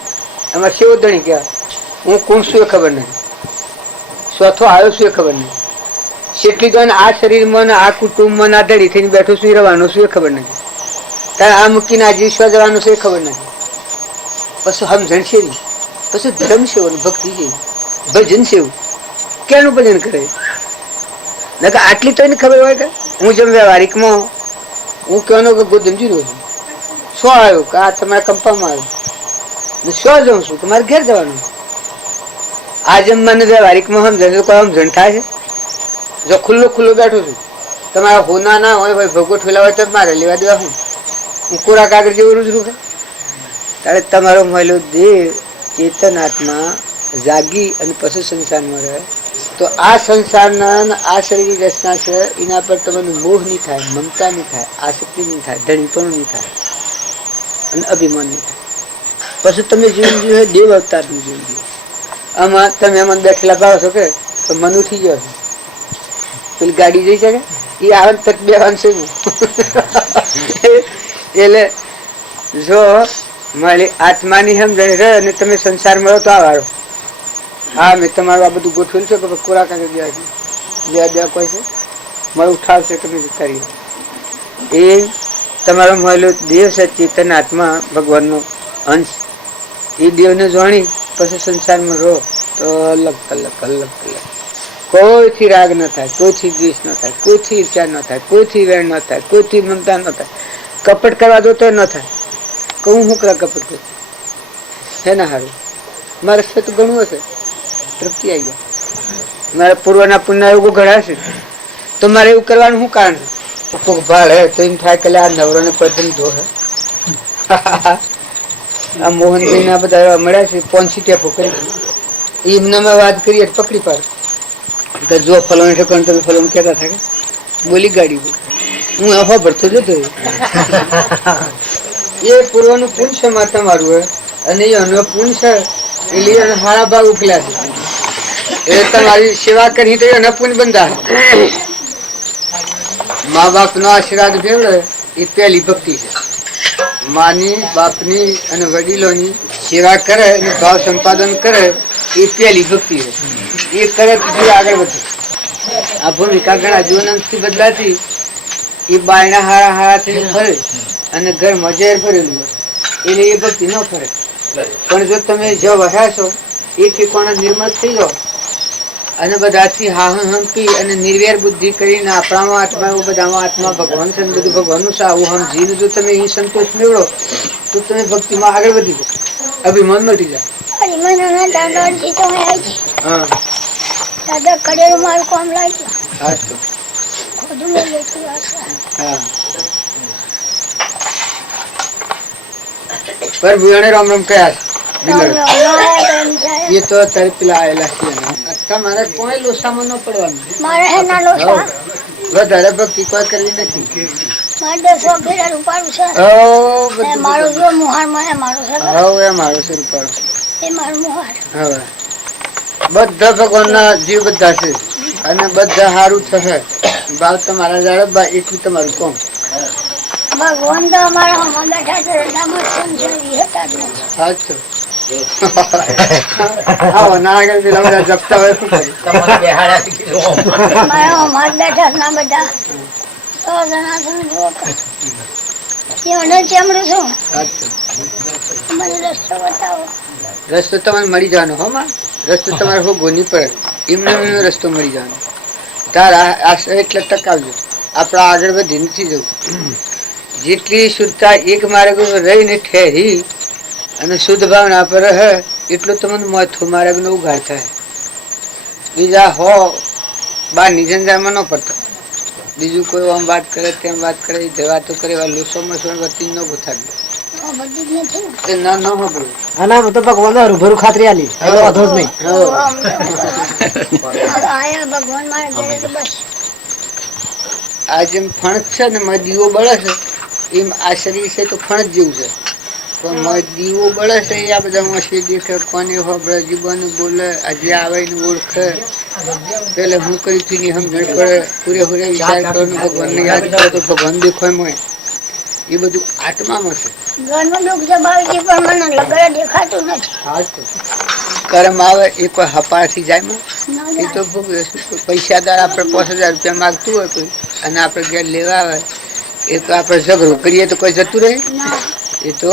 એમાં કેવો ધણી કહેવાય હું કોણ શું એ ખબર નથી ચોથો આવ્યો શું એ ખબર નથી કેટલી દોન આ શરીરમાં આ કુટુંબમાં આ ધણી થઈને બેઠો શું રહેવાનું શું એ ખબર નથી તારે આ મૂકીને આ જીવવા જવાનું છે એ ખબર નથી પછી સમજણ છે નહીં પછી ધર્મ છે ભક્તિ છે ભજન છે કેનું ભજન કરે આટલી તો એને ખબર હોય કે હું જેમ વ્યવહારિકમાં હું કહેવાનો કે ગોદમજી રહ્યો છું શું આવ્યો કે આ તમારા કંપામાં આવ્યો શું જાઉં છું તમારે ઘેર જવાનું આ જેમ મને વ્યવહારિકમાં સમજણ કોઈ સમજણ થાય છે જો ખુલ્લો બેઠો છું તમારા હોના ના હોય ભગવો ઠેલા હોય તો મારે લેવા દેવા હું કોરા કાગળ જેવું રૂજરું છે ત્યારે તમારો મળેલો દેહ ચેતન આત્મા જાગી અને પછી સંસારમાં રહે તો આ સંસારના આ શરીરની રચના છે એના પર તમને મોહ નહીં થાય મમતા નહીં થાય આસક્તિ નહીં થાય ધણીપણું નહીં થાય અને અભિમાન નહીં થાય પછી તમે જીવન જીવો દેવ અવતારનું જીવન જીવો આમાં તમે એમાં બેઠેલા ભાવ છો કે તો મન ઉઠી ગયો પેલી ગાડી જઈ શકે એ આવે તક બેવાનું છે એટલે જો મારી આત્માની સમજણ રહે અને તમે સંસાર મળો તો આ વાળો હા મેં તમારું આ બધું ગોઠવેલું છે કે કોરા કાગળ દેવા કોઈ છે મળે ઉઠાવશે તમે કરીએ એ તમારો મળેલો દેવ છે ચેતન આત્મા ભગવાનનો અંશ એ દેવને જાણી પછી સંસારમાં રહો તો અલગ કલાક કોઈથી રાગ ન થાય કોઈથી દ્વેષ ન થાય કોઈથી ઈર્ષા ન થાય કોઈથી વેણ ન થાય કોઈથી મમતા ન થાય કપટ કરવા દો તો ન થાય કહું હું કરા કપટ કરું હે ના હારું મારે છે તો ઘણું હશે તૃપ્તિ આવી જાય મારા પૂર્વના પુણ્ય એવું ઘડાશે તો મારે એવું કરવાનું શું કારણ છે કોક ભાળ હે તો એમ થાય કે આ નવરો ને પદમ ધો હે આ મોહનભાઈ ના બધા મળ્યા છે 5 ટેપો કરી એમને મેં વાત કરી પકડી પાડ કે જો ફલોને ઠેકાણ તમે ફલોને કહેતા થાય બોલી ગાડી હું અફવા ભરતો જતો એ પૂર્વનું પુણ્ય છે માતા મારું હોય અને એનો પુણ્ય છે એટલે હારા ભાગ ઉકલ્યા છે એ તમારી સેવા કરી તો એના પુણ્ય બંધા મા બાપ નો આશીર્વાદ મેળવે એ પહેલી ભક્તિ છે માની બાપની અને વડીલોની સેવા કરે અને ભાવ સંપાદન કરે એ પહેલી ભક્તિ છે એ કરે તો આગળ વધે આ ભૂમિકા ઘણા જીવનથી બદલાતી એ બાયણા હારા હારા થઈને ફરે અને ઘરમાં ઝેર ભરેલું હોય એટલે એ ભક્તિ ન ફરે પણ જો તમે જો વહ્યા છો એ ઠેકાણા નિર્મળ થઈ જાઓ અને બધાથી હાહંપી અને નિર્વેર બુદ્ધિ કરીને આપણામાં આત્મા એવું બધામાં આત્મા ભગવાન છે બધું ભગવાનનું સાવું સમજીને જો તમે એ સંતોષ મેળવો તો તમે ભક્તિમાં આગળ વધી જાઓ અભિમાન મટી જાય હા દાદા કરેલું મારું કામ લાગ્યું હા તો હા પ્રભુ એને રામ રામ કહ્યા ये तो અત્યારે પેલા આયેલા છે તમારે કોઈ લોસામાં ન પડવાનું મારે એના લોસા વધારે ભક્તિ કોઈ કરવી નથી મારે 10 ફેરા રૂપાળું છે એ મારો જો મુહાર માં મારો છે હવે એ મારો છે રૂપાળું એ મારો મુહાર હવે બધા ભગવાનના જીવ બધા છે અને બધા સારું થશે ભાવ તમારા જાળવવા એટલું તમારું કોમ ભગવાન તો અમારા હમણાં બેઠા છે રડામાં સંજય હતા જ સાચું આવો ના આગળ પેલા બધા જપતા હોય શું કરી તમારે બેહાડા મારા હમણાં બેઠા ના બધા 100 જણા છે એમને ચેમડું છું મને રસ્તો બતાવો રસ્તો તમારે મળી જવાનો હો માં રસ્તો તમારે હો ગોની પડે એમને રસ્તો મળી જવાનો તારા આશરે એટલે ટકાવજો આપણા આગળ વધી નથી જવું જેટલી શુદ્ધતા એક માર્ગ રહીને ઠેરી અને શુદ્ધ ભાવના પર રહે એટલું તમને મોથું માર્ગ નો ઉઘાડ થાય બીજા હો બહારની ઝંઝામાં ન પડતો. બીજું કોઈ આમ વાત કરે તેમ વાત કરે વાતો કરે લોસોમાં વર્તી ન ગોથાવી ભગવાન રૂબરૂ ખાતરી આલી વાંધો જ નહીં. આ જેમ ફણસ છે ને માં દીવો બળે છે એમ આ શરીર છે તો ફણસ જેવું છે પણ દીવો બળે છે એ આ બધા મસી દેખે કોને હોબળે જીવવાનું બોલે આજે આવે ને ઓળખે પેલે હું કરી હતી સમજણ પડે પૂરેપૂરે વિચાર કરવાનો ભગવાનને યાદ કરો તો ભગવાન દેખો એમ હોય એ બધું આત્મામાં છે. કર્મ આવે એ કોઈ હપાથી જાય એ તો પૈસાદાર આપણે 5000 રૂપિયા માગતું હોય કોઈ અને આપણે ઘેર લેવા આવે એ તો આપણે ઝઘડો કરીએ તો કોઈ જતું રહે એ તો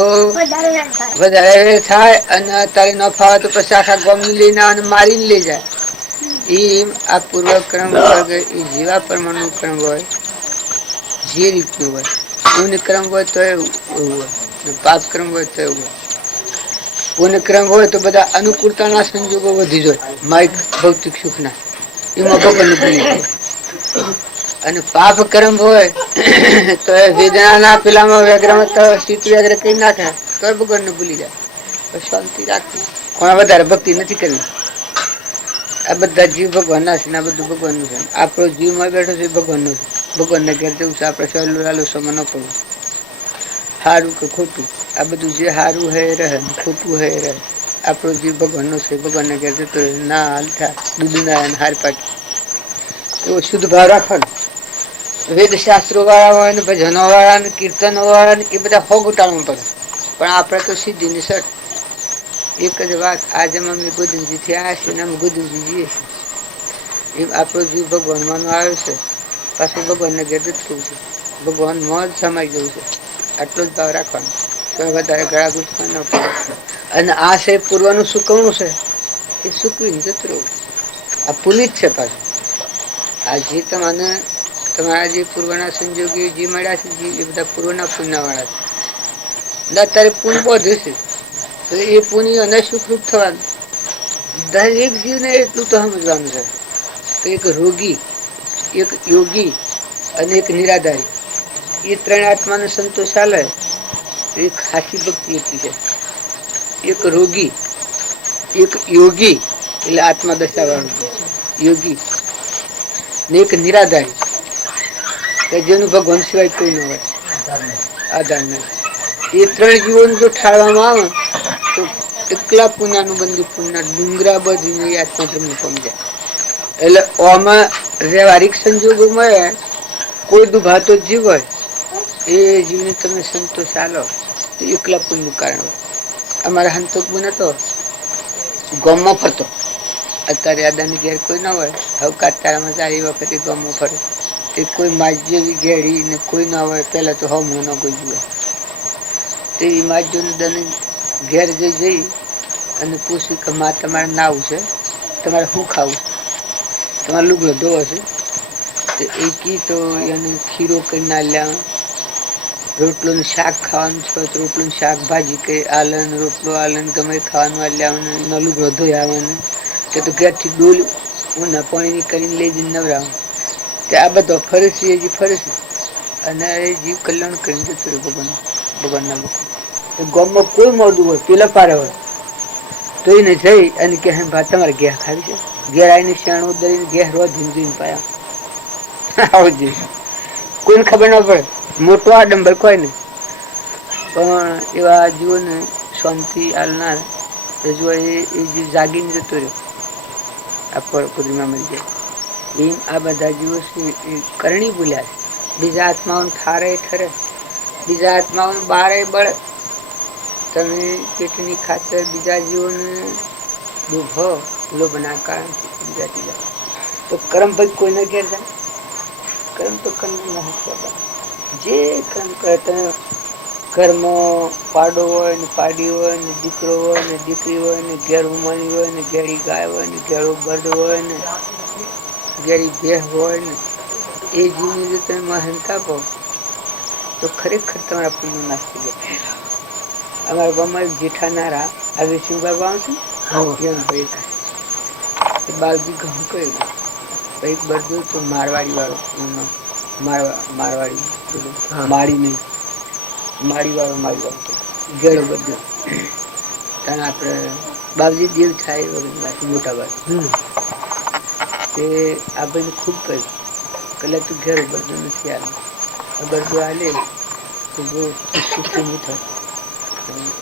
વધારે થાય અને અત્યારે ન ફાવે તો પછી આખા ગામ લઈને આવે મારીને લઈ જાય. એ આ પૂર્વક્રમ એ જીવા પરમાણુ ક્રમ હોય જે રીતનું હોય પુણ્ય ક્રમ હોય તો એવું હોય પાપ ક્રમ હોય તો એવું હોય. પુણ્ય ક્રમ હોય તો બધા અનુકૂળતાના સંજોગો વધી જાય માઇક ભૌતિક સુખના એમાં ભગવાન ભૂલી જાય અને પાપ કર્મ હોય તો વેદનાના પેલામાં વ્યગ્રમ સ્થિતિ વ્યગ્ર કઈ નાખે તો ભગવાન ને ભૂલી જાય શાંતિ રાખવી કોણ વધારે ભક્તિ નથી કરવી. આ બધા જીવ ભગવાન ના છે આ બધું ભગવાન નું છે. આપણો જીવ માં બેઠો છે ભગવાન નું છે. ભગવાન ને ઘેર જવું છે આપડે સહેલું સમય ન પડવું સારું કે ખોટું આ બધું જે સારું હે રહે ખોટું હે રહે. આપણો જીવ ભગવાન નો છે ભગવાન ને ઘેર જતો ના હાલતા દૂધ ના હાર પાકી એવો શુદ્ધ ભાવ રાખવાનો. વેદ શાસ્ત્રો વાળા હોય ને ભજનો વાળા ને કીર્તનો વાળા ને એ બધા હો ઘટાડવું પડે પણ આપડે તો સીધી ની સટ એક જ વાત આજે મમ્મી ગોદમજી થી આવ્યા છે ને અમે ગોદમજી જઈએ છીએ એમ આપણો જીવ ભગવાન માં આવ્યો છે પાછું ભગવાન ને ઘેર જતું છે ભગવાન માં જ સમાઈ જવું છે આટલો જ ભાવ રાખવાનો તો વધારે ગળા ગુઠવા ન પડે. અને આ છે પૂર્વનું સુકવણું છે એ સુકવીને જતું રહું આ પુનિત છે પાછું. આ જે તમને તમારા જે પૂર્વના સંજોગીઓ જે મળ્યા છે એ બધા પૂર્વના પુણ્ય વાળા છે. અત્યારે પુણ્ય બધું છે તો એ પુણ્ય અને સુખરૂપ થવાનું. દરેક જીવને એટલું તો સમજવાનું છે કે એક રોગી એક યોગી અને એક નિરાધારી એ ત્રણ આત્માને સંતોષ આલે એ ખાસી ભક્તિ એટલી છે. એક રોગી એક યોગી એટલે આત્મા દશા વાળું યોગી ને એક નિરાધારી કે જેનું ભગવાન સિવાય કોઈ ન હોય આધાર નહીં. એ ત્રણ જીવન જો ઠાળવામાં આવે તો એકલા પુણ્યનું બંધી પુણ્ય ડુંગરા બધી આત્મા ધર્મ પમી જાય. એટલે આમાં વ્યવહારિક સંજોગોમાં કોઈ દુભાતો જીવ હોય એ જીવને તમે સંતોષ આલો તો એકલા પુણ્યનું કારણ હોય. અમારા હંતોક બન હતો ગામમાં ફરતો અત્યારે આદાની ઘેર કોઈ ના હોય હવે કાતારામાં સારી વખતે ગામમાં ફરે એ કોઈ માજ જેવી ઘેરી ને કોઈ ના હોય પેલા તો હમ ન કોઈ જુએ તે માજો ને દને ઘેર જઈ અને પૂછ્યું કે માં તમારે નાવું છે તમારે શું ખાવું તમારે લુગડો ધોવો છે તો એ કી તો એને ખીરો કરી ના લ્યા રોટલો નું શાક ખાવાનું છે તો રોટલું નું શાક ભાજી કઈ આલન રોટલો આલન ગમે ખાવાનું આલ્યા ન લુગડો ધોઈ આવે તે તો ઘેર થી ડોલ ઉના પાણી કરીને લઈ જઈને નવરાવ આ બધો ફરે છે એ જે ફરે છે અને એ જીવ કલ્યાણ કરીને જતો રહ્યો ભગવાનના લોકો. ગામમાં કોઈ મોડું હોય પેલા પારે હોય તો એને જઈ અને કે તમારે ઘેર ખાવી છે ઘેર આવીને શાણું દઈને ઘેર રોજ ધીને પાયા આવું જ કોઈને ખબર ના પડે મોટો આડંબર કોઈ નહીં પણ એવા જીવોને શાંતિ આલનાર રજુ એ જે જાગીને જતો રહ્યો આ પૂર્ણિમા મળી જાય એમ આ બધા જીવો છે એ કરણી ભૂલ્યા છે. બીજા આત્માઓને ઠારે ઠરે બીજા આત્માઓને બારે બળે તમે પેટની ખાતર બીજા જીવોને દુભો લોભના કારણથી સમજાતી જાય તો કર્મ ભાઈ કોઈને ઘેર જાય કર્મ તો કર્મ જે કર્મ કરે તમે કર્મ પાડો હોય ને પાડી હોય ને દીકરો હોય ને દીકરી હોય ને ઘેર ઉમાની હોય ને ઘેરી ગાય હોય ને ઘેરો બર્ડ હોય ને ઘેરી ભેહ હોય ને એ જીવને જો તમે મહાનતા આપો તો ખરેખર તમારા પુણ્ય નાશ થઈ જાય. અમારા ગામમાં જેઠાનારા આ વિષ્ણુ બાબા આવશે ભાઈ બાલજી ઘઉં કરેલું પછી બધું તો મારવાડી વાળો એમાં મારવાડી પેલું માળી નહીં માળી વાળો ગેળો બધું કારણ આપણે બાબજી દેવ થાય વગર મોટા ભાઈ તે આ બધું ખૂબ કહ્યું કલાક તું ઘેર બધું નથી આવે બધું આલે તો બહુ સુખી થાય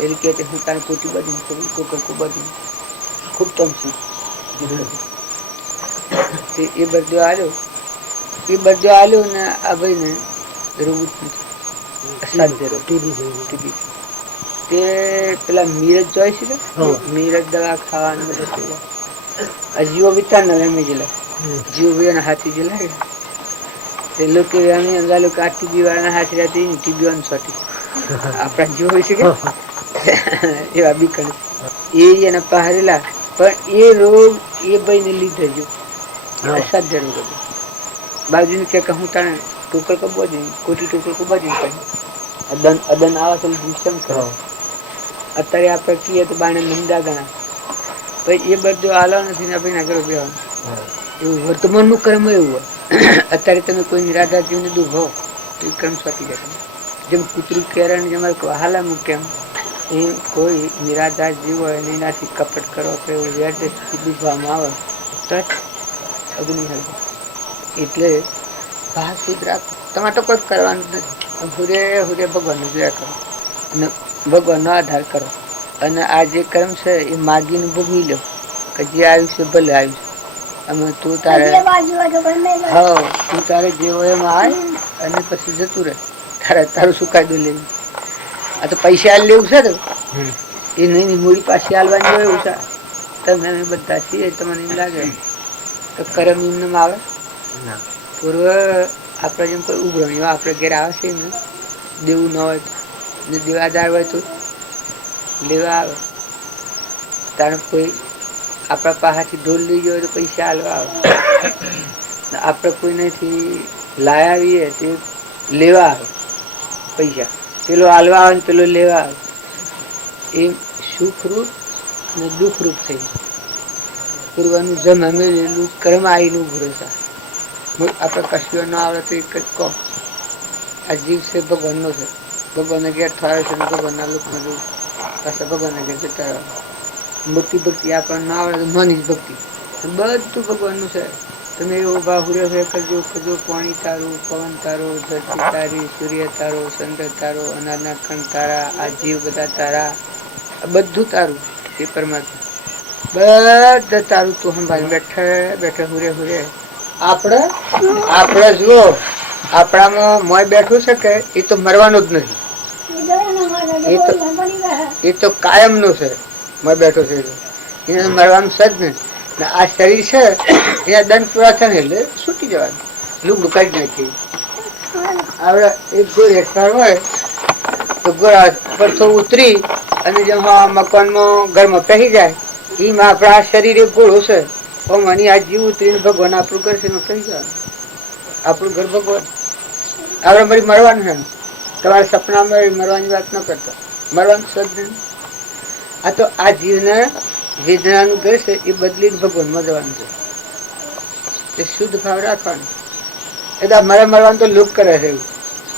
એટલે કે હું તારે પોતી બાજુ કરું કોકર બાજુ ખૂબ તમશું એ બધું આલ્યો ને આ ભાઈ ને રોવું જ નથી તે પેલા મીરજ જોઈ છે મીરજ દવા ખાવાનું જીવો વિચાર ને રમે ગયેલા જીવો ભાઈ હાથી ગયેલા તે લોકો રમી અંગા લોકો આ ટીબી વાળાના હાથી રહેતી ટીબી વાનું સોટી આપણા જીવો હોય છે કે એવા બીકણ એ એના પહારેલા પણ એ રોગ એ ભાઈ ને લીધે જો અસાધ્ય રોગ હતો બાજુ કે હું તારે ટોકર કબો દે કોટી ટોકર કબા દે અદન આવા તો દુષ્મ કરો અત્યારે આપણે કહીએ તો બાણે નિંદા ગણા પછી એ બધું આલો નથી ને ભાઈ ના કરો બેવાનું એવું વર્તમાન નું કર્મ એવું હોય અત્યારે તમે કોઈ નિરાધાર ને દુઃખ હો તો એ કર્મ સ્વાતી જાય જેમ કૂતરું કેરણ જેમ હાલા મૂકે એમ એ કોઈ નિરાધાર જીવ હોય ને એનાથી કપટ કરો કે એવું વ્યર્થ દુખવામાં આવે તો અગ્નિ હશે એટલે ભાસ રાખ તમારે તો કોઈ કરવાનું નથી હુરે હુરે ભગવાનનું જોયા કરો અને ભગવાનનો આધાર કરો અને આ જે કર્મ છે એ માગીને ભોગવી લો કે જે આવ્યું છે ભલે આવ્યું છે અમે તું તારે હા તું તારે જે હોય એમાં આવે અને પછી જતું રહે તારું શું કાયદો લેવું આ તો પૈસા હાલ લેવું છે ને એ નહીં મૂડી પાછી હાલવાની હોય એવું છે તમે અમે બધા છીએ તમને એમ લાગે તો કરમ એમને આવે પૂર્વ આપણે જેમ કોઈ ઉઘરણીઓ આપણે ઘેર આવે છે ને દેવું ન હોય ને દેવાદાર હોય તો લેવા આવે તારે કોઈ આપણા પાસેથી ઢોલ લઈ ગયો તો પૈસા હાલવા આવે આપણે કોઈનેથી લાયા આવીએ તે લેવા આવે પૈસા પેલો હાલવા આવે ને પેલો લેવા આવે એ સુખરૂપ અને દુઃખરૂપ થઈ પૂર્વનું જમેલું કર્મ આવીને ભરોસા આપણે કશું ન આવે તો એક જ કહો આ જીવ છે ભગવાનનો છે ભગવાનને ઘેર થયો છે ભગવાનના લોકમાં જવું પાછા ભગવાનના ઘેર જતા રહે મોટી ભક્તિ આપણને ના આવડે તો મની જ ભક્તિ બધું ભગવાનનું છે તમે એવો બાહુર્ય છે કરજો કરજો પાણી તારું પવન તારો ધરતી તારી સૂર્ય તારો ચંદ્ર તારો અનાજના કણ તારા આ જીવ બધા તારા બધું તારું એ પરમાત્મા બધા તારું તું સંભાળી બેઠે બેઠે હુરે હુરે આપણે જુઓ આપણામાં મોય બેઠું છે કે એ તો મરવાનું જ નથી એ તો કાયમ નું છે મોય બેઠો છે એને મરવાનું છે જ ને આ શરીર છે એના દંડ પૂરા થાય ને એટલે છૂટી જવાનું લુગડું કાઢી નાખી આપણે એક ગોળ હેઠળ હોય તો ગોળા પરસો ઉતરી અને જેમ મકાનમાં ઘરમાં પહેરી જાય એમાં આપણા આ શરીર એક ગોળો છે મને આ જીવ ઉતરીને ભગવાન આપણું ઘર છે કહી જવાનું આપણું ઘર ભગવાન આપણે મારી મરવાનું છે તમારા સપનામાં મરવાની વાત ન કરતો મરવાનું સદ આ તો આ જીવને વેદનાનું ઘર છે એ બદલીને ભગવાનમાં જવાનું છે એ શુદ્ધ ભાવ રાખવાનું એટલે મારે મરવાનું તો લોક કરે છે એવું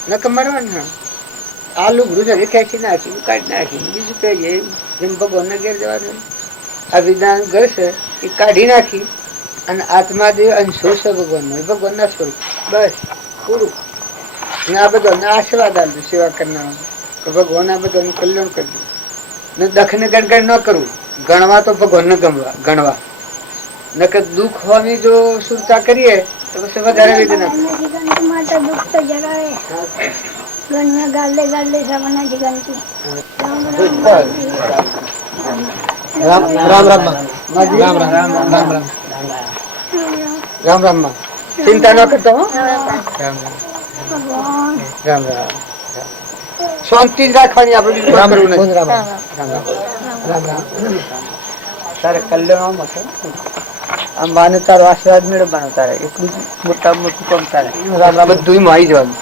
ન કે મરવાનું હા આ લુગડું છે ખેંચી નાખી કાઢી નાખી બીજું કહીએ જેમ ભગવાનને ઘેર જવાનું આ વિદ્યાનું ઘર છે એ કાઢી નાખી અને આત્માદેવ અંશો છે ભગવાનનો ભગવાનના સ્વરૂપ બસ પૂરું ને આ બધાને આશીર્વાદ આપજો સેવા કરનાર કે ભગવાન આ બધાનું કલ્યાણ કરજો ને દખને ગણગણ ન કરવું ગણવા તો ભગવાનને ગણવા નકર દુઃખ હોવાની જો સુરતા કરીએ તો પછી વધારે વેદના રામ રામ રામ રામ રામ ચિંતા ન કરતો રામ રામ રામ શાંતિ જ રાખવાની આપણે તારે કલ્યાણ આમ બાને તારો આશીર્વાદ મેળવવાનો તારે એટલું મોટા મોટું કામ તારે રામ રામ બધું આવી જવાનું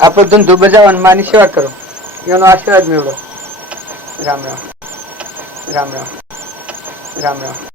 આપણો ધંધો બજાવવાનો માની સેવા કરો એનો આશીર્વાદ મેળવો રામ રામ રામ રામ રામ રામ